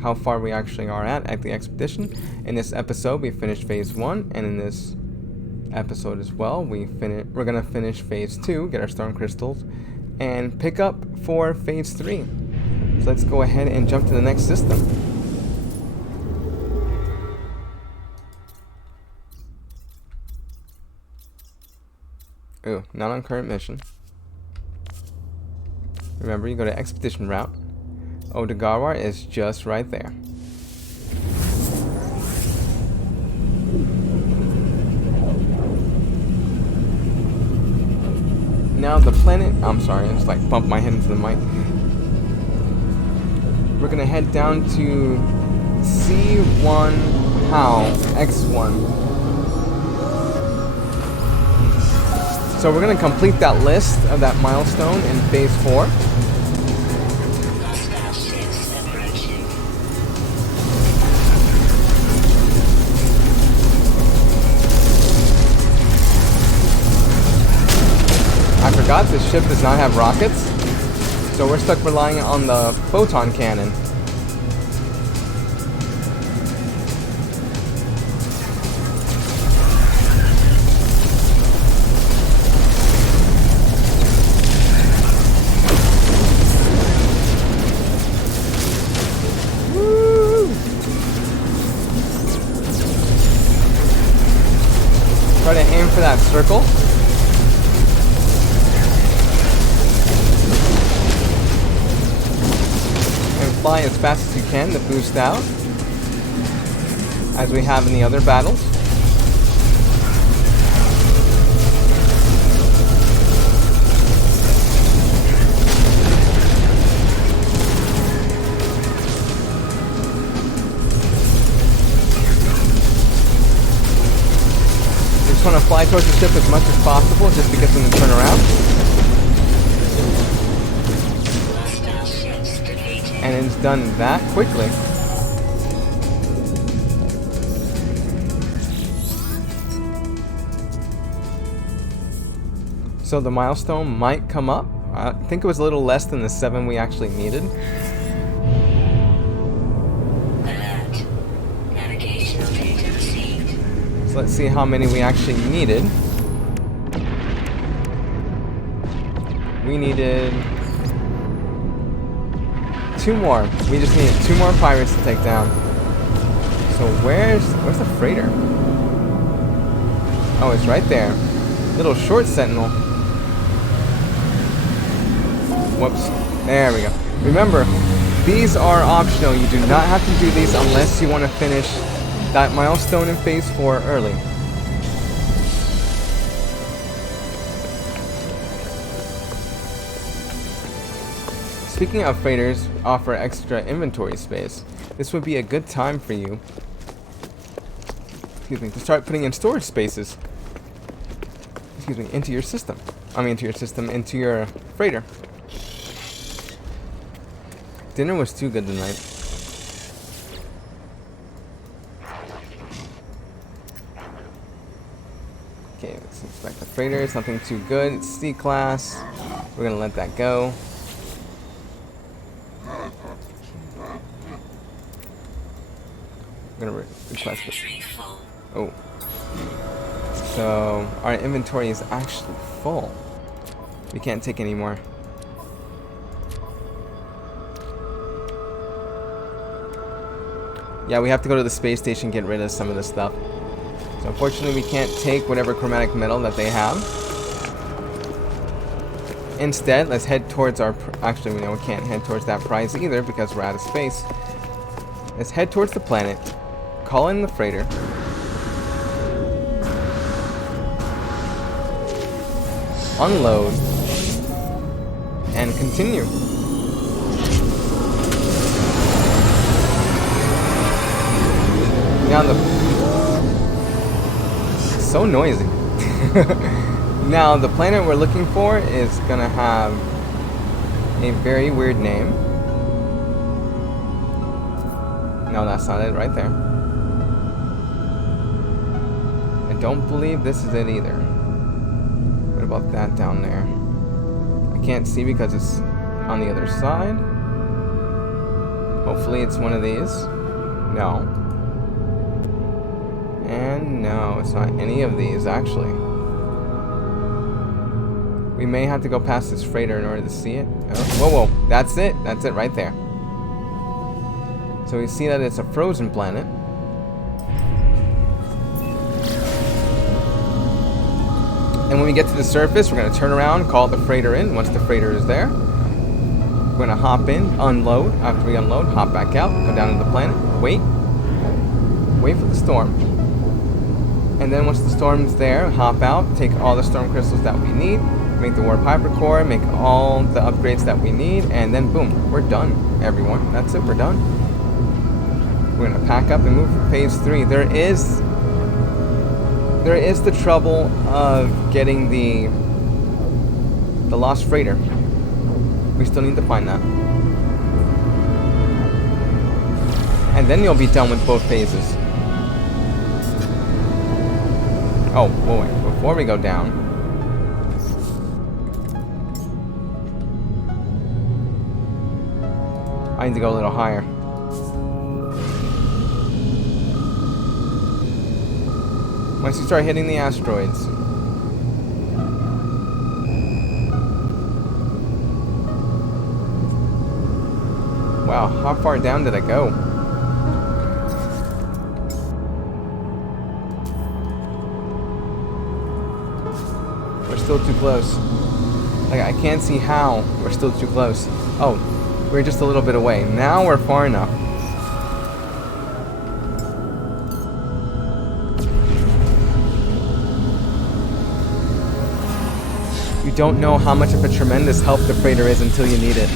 how far we actually are at the expedition. In this episode, we finished phase 1, and in this episode as well, we're gonna finish phase 2, get our storm crystals, and pick up for phase 3. So let's go ahead and jump to the next system. Ooh, not on current mission. Remember, you go to expedition route. Odagawar is just right there. Now the planet, I'm sorry, I just like bumped my head into the mic. We're gonna head down to C1 HAL X1. So we're gonna complete that list of that milestone in phase 4. I forgot this ship does not have rockets, so we're stuck relying on the photon cannon. Woo! Try to aim for that circle. Fly as fast as you can to boost out, as we have in the other battles. You just want to fly towards the ship as much as possible just to get them to turn around. And it's done that quickly. So the milestone might come up. I think it was a little less than the 7 we actually needed. Alert. Navigational data received. So let's see how many we actually needed. We needed 2 more. We just needed 2 more pirates to take down. So where's the freighter? Oh, it's right there. Little short sentinel. Whoops. There we go. Remember, these are optional. You do not have to do these unless you want to finish that milestone in phase 4 early. Speaking of freighters offer extra inventory space, this would be a good time for you, to start putting in storage spaces, into your system. Into your freighter. Dinner was too good tonight. Okay, let's inspect the freighter. It's nothing too good. It's C-class. We're gonna let that go. We're gonna request it. Inventory full. Oh. So, our inventory is actually full. We can't take any more. Yeah, we have to go to the space station and get rid of some of this stuff. So unfortunately we can't take whatever chromatic metal that they have. Instead, let's head towards our... Actually, we can't head towards that prize either because we're out of space. Let's head towards the planet. Call in the freighter. Unload. And continue. Now so noisy. Now the planet we're looking for is gonna have a very weird name. No, that's not it right there. I don't believe this is it either. What about that down there? I can't see because it's on the other side. Hopefully it's one of these. No. And no, it's not any of these, actually. We may have to go past this freighter in order to see it. Oh, whoa, whoa. That's it. That's it right there. So we see that it's a frozen planet. And when we get to the surface, we're going to turn around, call the freighter in. Once the freighter is there, we're going to hop in, unload. After we unload, hop back out, go down to the planet, wait for the storm. And then once the storm's there, hop out, take all the storm crystals that we need, make the warp hypercore, make all the upgrades that we need, and then boom, we're done, everyone. That's it, we're done. We're gonna pack up and move for phase 3. There is the trouble of getting the lost freighter. We still need to find that. And then you'll be done with both phases. Oh, boy, before we go down. I need to go a little higher. Once you start hitting the asteroids. Wow, how far down did I go? We're still too close. Like, I can't see how we're still too close. Oh, we're just a little bit away. Now we're far enough. You don't know how much of a tremendous help the freighter is until you need it.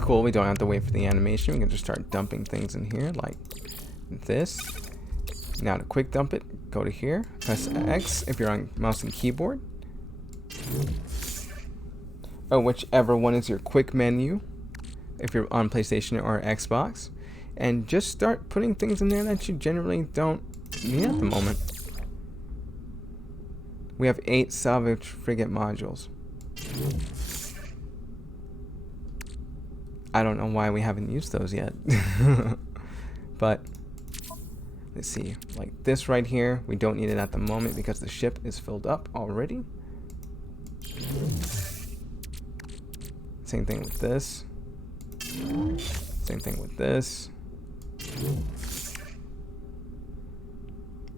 Cool, we don't have to wait for the animation. We can just start dumping things in here like this. Now to quick dump it, go to here, press X if you're on mouse and keyboard, or whichever one is your quick menu if you're on PlayStation or Xbox, and just start putting things in there that you generally don't need at the moment. We have 8 salvage frigate modules. I don't know why we haven't used those yet. But let's see, like this right here, we don't need it at the moment because the ship is filled up already. Same thing with this. Same thing with this.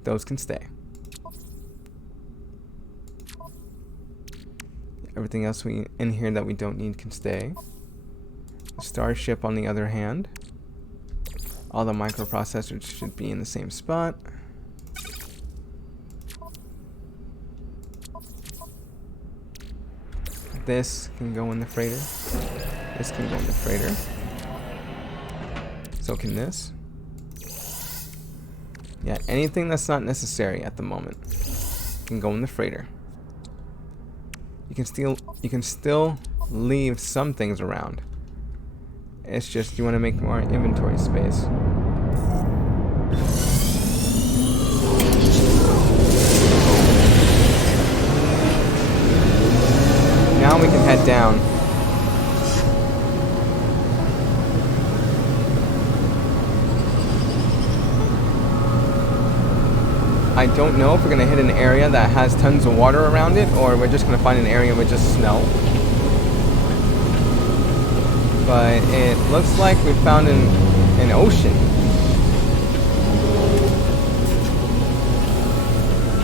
Those can stay. Everything else in here that we don't need can stay. Starship, on the other hand, all the microprocessors should be in the same spot. This can go in the freighter. This can go in the freighter. So can this. Yeah, anything that's not necessary at the moment can go in the freighter. You can still leave some things around. It's just you want to make more inventory space. Now we can head down. I don't know if we're going to hit an area that has tons of water around it, or we're just going to find an area with just snow. But it looks like we found an ocean.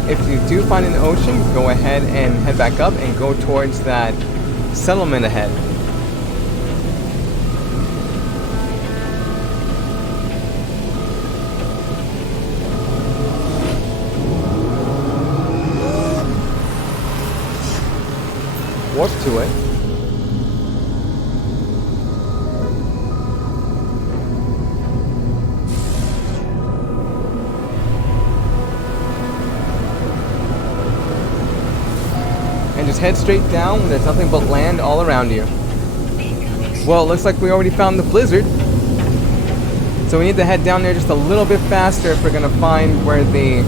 If you do find an ocean, go ahead and head back up and go towards that settlement ahead. Warp to it. And just head straight down. There's nothing but land all around you. Well, it looks like we already found the blizzard. So we need to head down there just a little bit faster if we're going to find where the...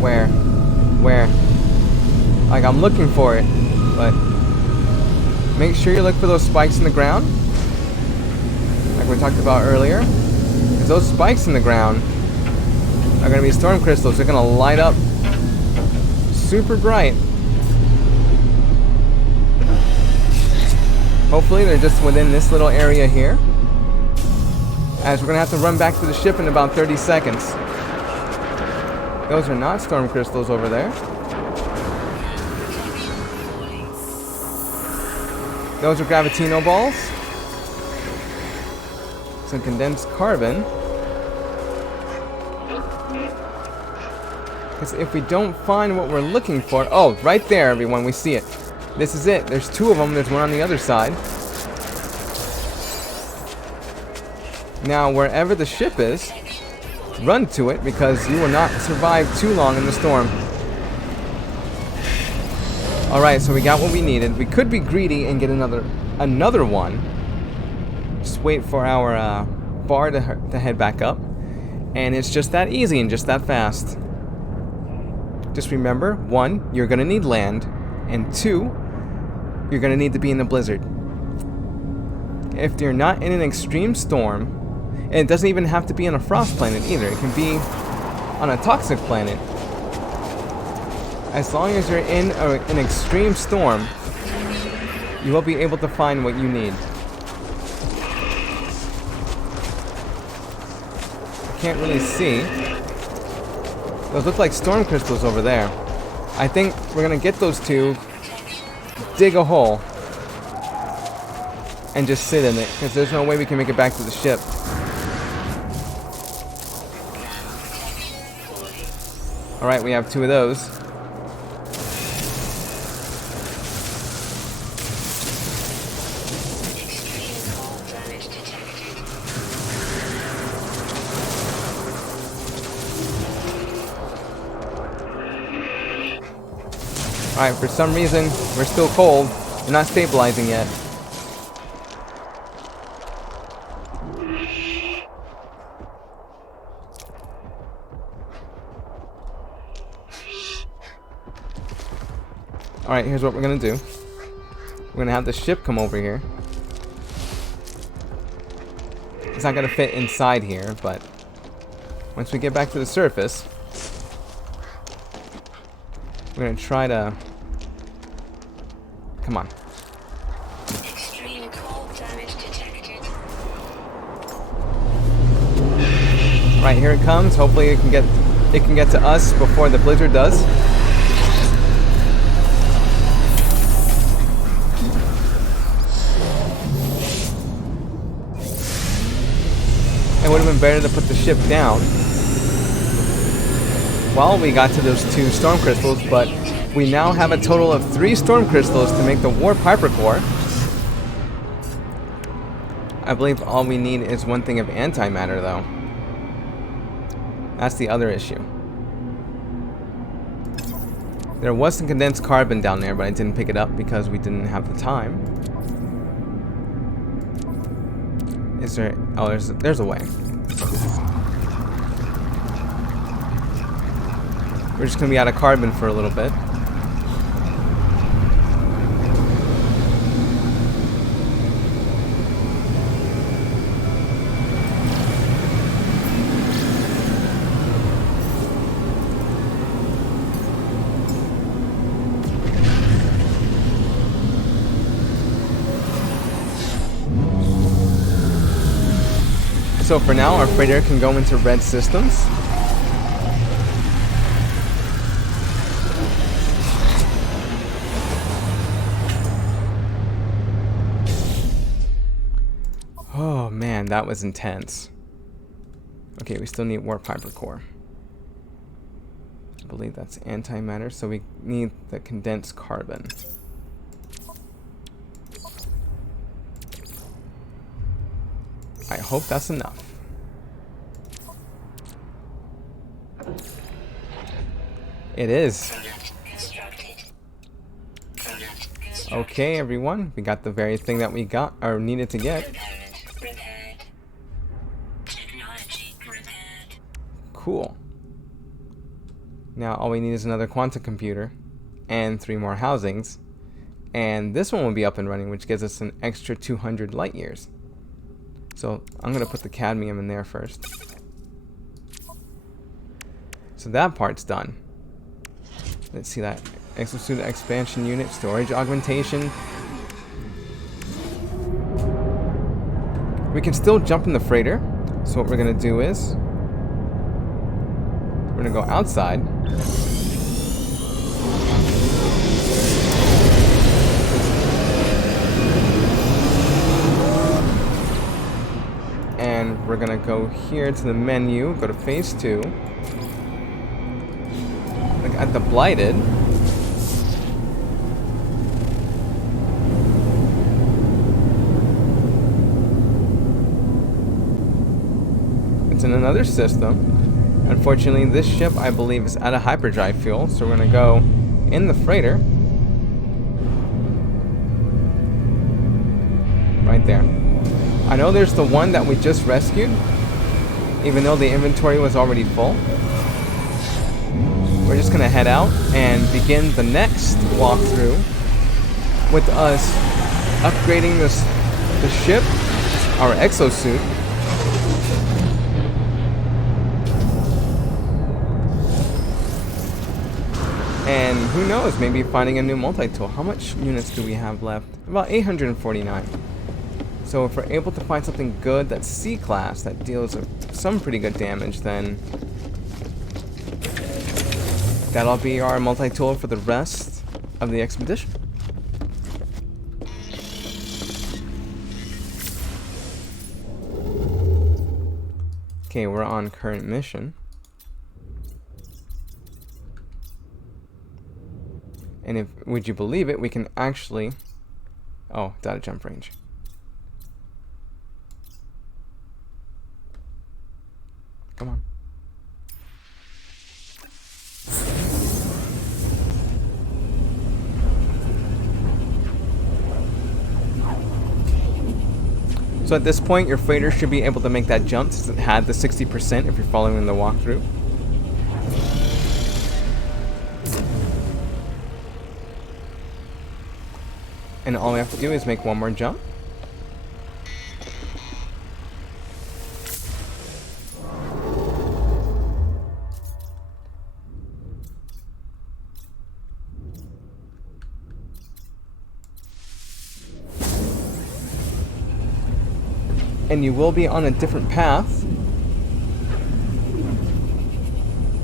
Where? Like, I'm looking for it, but make sure you look for those spikes in the ground, like we talked about earlier. Because those spikes in the ground are going to be storm crystals. They're going to light up super bright. Hopefully they're just within this little area here, as we're going to have to run back to the ship in about 30 seconds. Those are not storm crystals over there. Those are gravitino balls. Some condensed carbon. Because if we don't find what we're looking for... Oh, right there, everyone. We see it. This is it. There's two of them. There's one on the other side. Now, wherever the ship is, run to it, because you will not survive too long in the storm. Alright, so we got what we needed. We could be greedy and get another one. Just wait for our bar to head back up. And it's just that easy and just that fast. Just remember, 1, you're going to need land. And 2, you're going to need to be in a blizzard. If you're not in an extreme storm, and it doesn't even have to be on a frost planet either. It can be on a toxic planet. As long as you're in an extreme storm, you will be able to find what you need. I can't really see. Those look like storm crystals over there. I think we're going to get those two, dig a hole, and just sit in it, because there's no way we can make it back to the ship. Alright, we have 2 of those. Alright, for some reason, we're still cold. We're not stabilizing yet. Alright, here's what we're gonna do. We're gonna have the ship come over here. It's not gonna fit inside here, but once we get back to the surface, we're gonna try to... Come on. Extreme cold damage detected. Right, here it comes. Hopefully it can get to us before the blizzard does. It would have been better to put the ship down while we got to those 2 storm crystals, but we now have a total of 3 storm crystals to make the warp hypercore. I believe all we need is 1 thing of antimatter, though. That's the other issue. There was some condensed carbon down there, but I didn't pick it up because we didn't have the time. Is there... Oh, there's a way. We're just going to be out of carbon for a little bit. So for now, our freighter can go into red systems. Oh man, that was intense. Okay, we still need warp hypercore. I believe that's antimatter, so we need the condensed carbon. I hope that's enough. It is. Okay, everyone, we got the very thing that we got or needed to get. Cool. Now all we need is another quantum computer and 3 more housings, and this one will be up and running, which gives us an extra 200 light years. So I'm going to put the cadmium in there first. So that part's done. Let's see that. Exosuit expansion unit, storage augmentation. We can still jump in the freighter. So what we're going to do is we're going to go outside. And we're gonna go here to the menu, go to phase 2. Look at the blighted. It's in another system. Unfortunately, this ship, I believe, is out of hyperdrive fuel, so we're gonna go in the freighter. Right there. I know there's the one that we just rescued, even though the inventory was already full. We're just gonna head out and begin the next walkthrough with us upgrading the ship, our exosuit. And who knows, maybe finding a new multi-tool. How much units do we have left? About 849. So if we're able to find something good that's C-class, that deals some pretty good damage, then that'll be our multi-tool for the rest of the expedition. Okay, we're on current mission. And if, would you believe it, we can actually... Oh, it's out of jump range. Come on. So at this point, your freighter should be able to make that jump since it had the 60% if you're following the walkthrough. And all we have to do is make one more jump. And you will be on a different path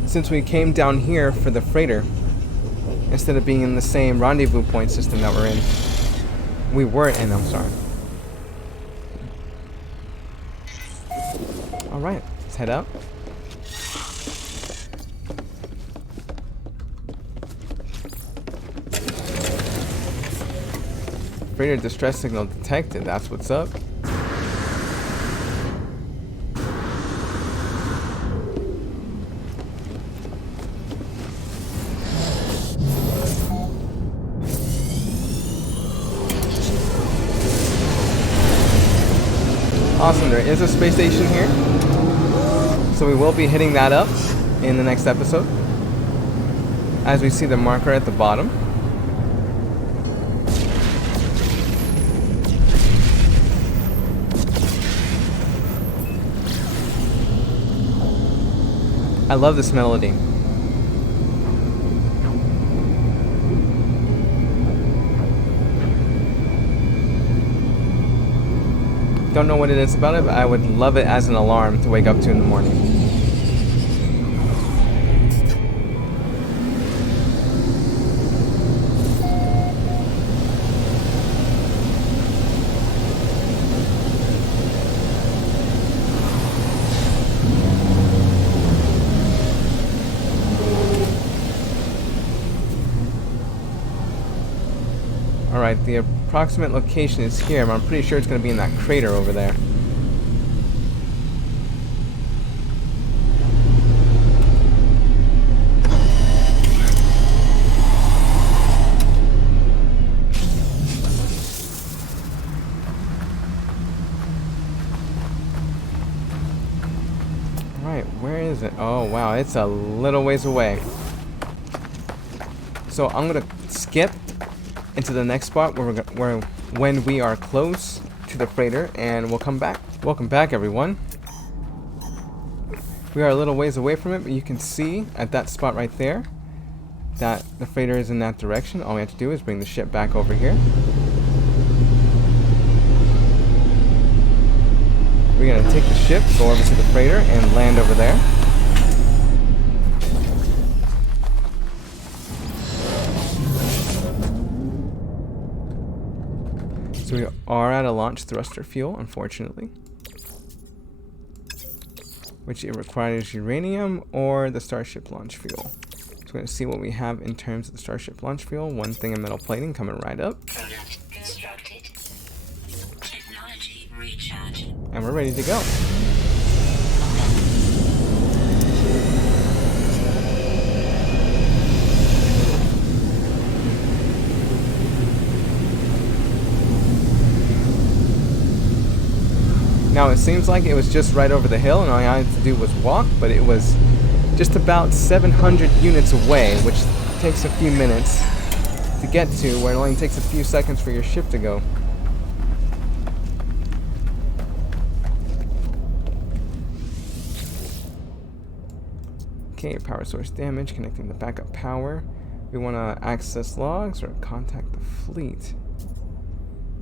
since we came down here for the freighter instead of being in the same rendezvous point system that we're in. We were in, I'm sorry. Alright, let's head out. Freighter distress signal detected, that's what's up. Awesome, there is a space station here. So we will be hitting that up in the next episode. As we see the marker at the bottom. I love this melody. Don't know what it is about it, but I would love it as an alarm to wake up to in the morning. Alright, the approximate location is here, but I'm pretty sure it's going to be in that crater over there. Alright, where is it? Oh wow, it's a little ways away. So I'm going to skip into the next spot when we are close to the freighter, and we'll come back. Welcome back, everyone. We are a little ways away from it, but you can see at that spot right there that the freighter is in that direction. All we have to do is bring the ship back over here. We're going to take the ship, go over to the freighter, and land over there. So we are at a launch thruster fuel, unfortunately. Which it requires uranium or the Starship launch fuel. So we're going to see what we have in terms of the Starship launch fuel. One thing of metal plating coming right up. Product constructed. Technology recharge. And we're ready to go. Now it seems like it was just right over the hill and all I had to do was walk, but it was just about 700 units away, which takes a few minutes to get to, where it only takes a few seconds for your ship to go. Okay, power source damage, connecting the backup power. We want to access logs or contact the fleet.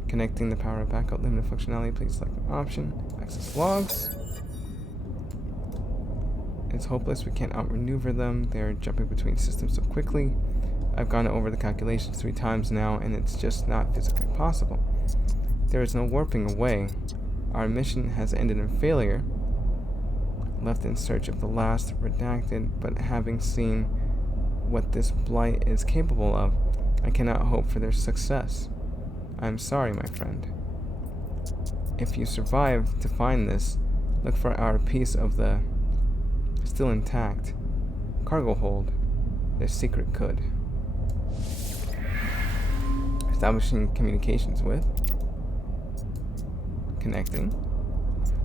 Connecting the power backup limited functionality, please select an option. Access logs. It's hopeless, we can't outmaneuver them. They're jumping between systems so quickly. I've gone over the calculations 3 times now and it's just not physically possible. There is no warping away. Our mission has ended in failure. Left in search of the last redacted, but having seen what this blight is capable of, I cannot hope for their success. I'm sorry, my friend. If you survive to find this, look for our piece of the still intact cargo hold. Their secret could. Establishing communications with. Connecting.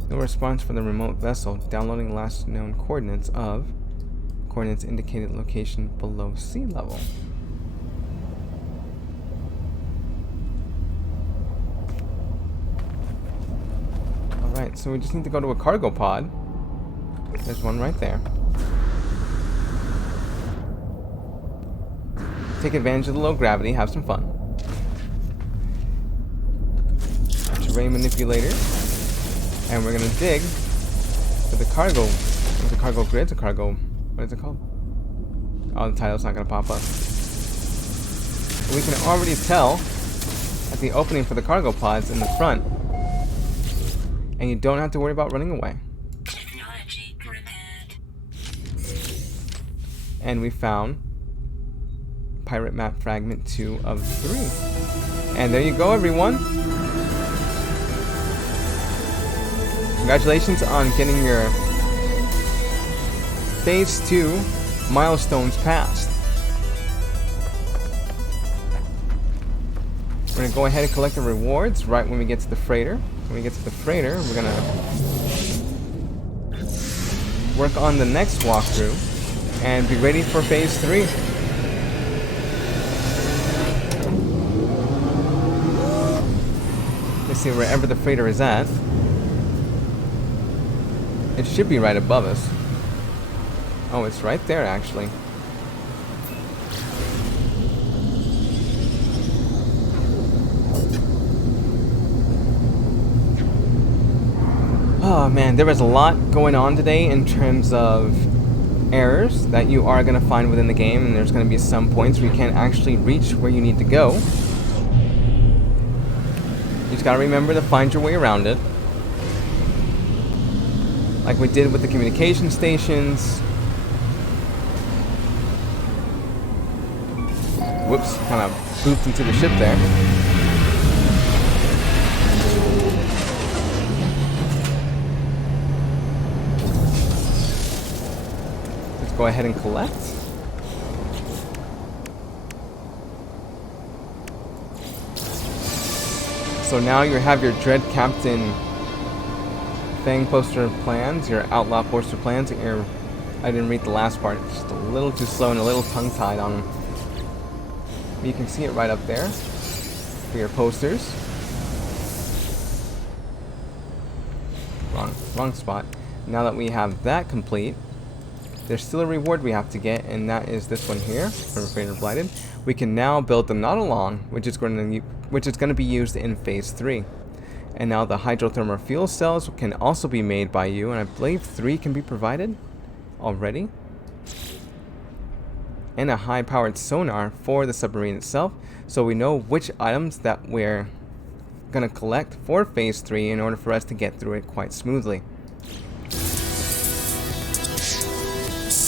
No response from the remote vessel. Downloading last known coordinates of. Coordinates indicated location below sea level. Alright, so we just need to go to a cargo pod. There's one right there. Take advantage of the low gravity, have some fun. Terrain manipulator. And we're gonna dig for the cargo. What's the cargo grid? The cargo. What is it called? Oh, the title's not gonna pop up. But we can already tell at the opening for the cargo pods in the front. And you don't have to worry about running away. Technology repaired. And we found Pirate Map Fragment 2 of 3. And there you go, everyone. Congratulations on getting your Phase 2 milestones passed. We're going to go ahead and collect the rewards right when we get to the freighter. when we get to the freighter, we're gonna work on the next walkthrough and be ready for phase 3. Let's see wherever the freighter is at. It should be right above us. Oh, it's right there actually. Oh man, there was a lot going on today in terms of errors that you are going to find within the game, and there's going to be some points where you can't actually reach where you need to go. You just got to remember to find your way around it. Like we did with the communication stations. Whoops, kind of booped into the ship there. Go ahead and collect. So now you have your Dread Captain thing poster plans, your Outlaw poster plans. I didn't read the last part. It's just a little too slow and a little tongue-tied on them. You can see it right up there for your posters. Wrong spot. Now that we have that complete, there's still a reward we have to get, and that is this one here from Freighter Blighted. We can now build the Nautilon, which is going to be used in phase 3. And now the hydrothermal fuel cells can also be made by you, and I believe 3 can be provided already. And a high-powered sonar for the submarine itself, so we know which items that we're going to collect for phase 3 in order for us to get through it quite smoothly.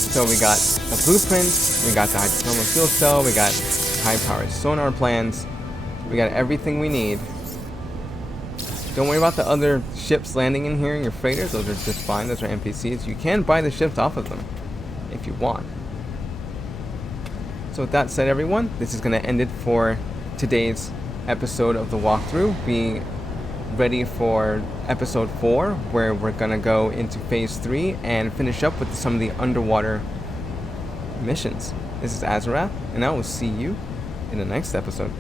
So we got a blueprint, we got the hydrothermal fuel cell, we got high-powered sonar plans, we got everything we need. Don't worry about the other ships landing in here, your freighters, those are just fine, those are NPCs. You can buy the ships off of them, if you want. So with that said, everyone, this is going to end it for today's episode of the walkthrough. Be ready for episode 4, where we're going to go into phase 3 and finish up with some of the underwater missions. This is Azarath, and I will see you in the next episode.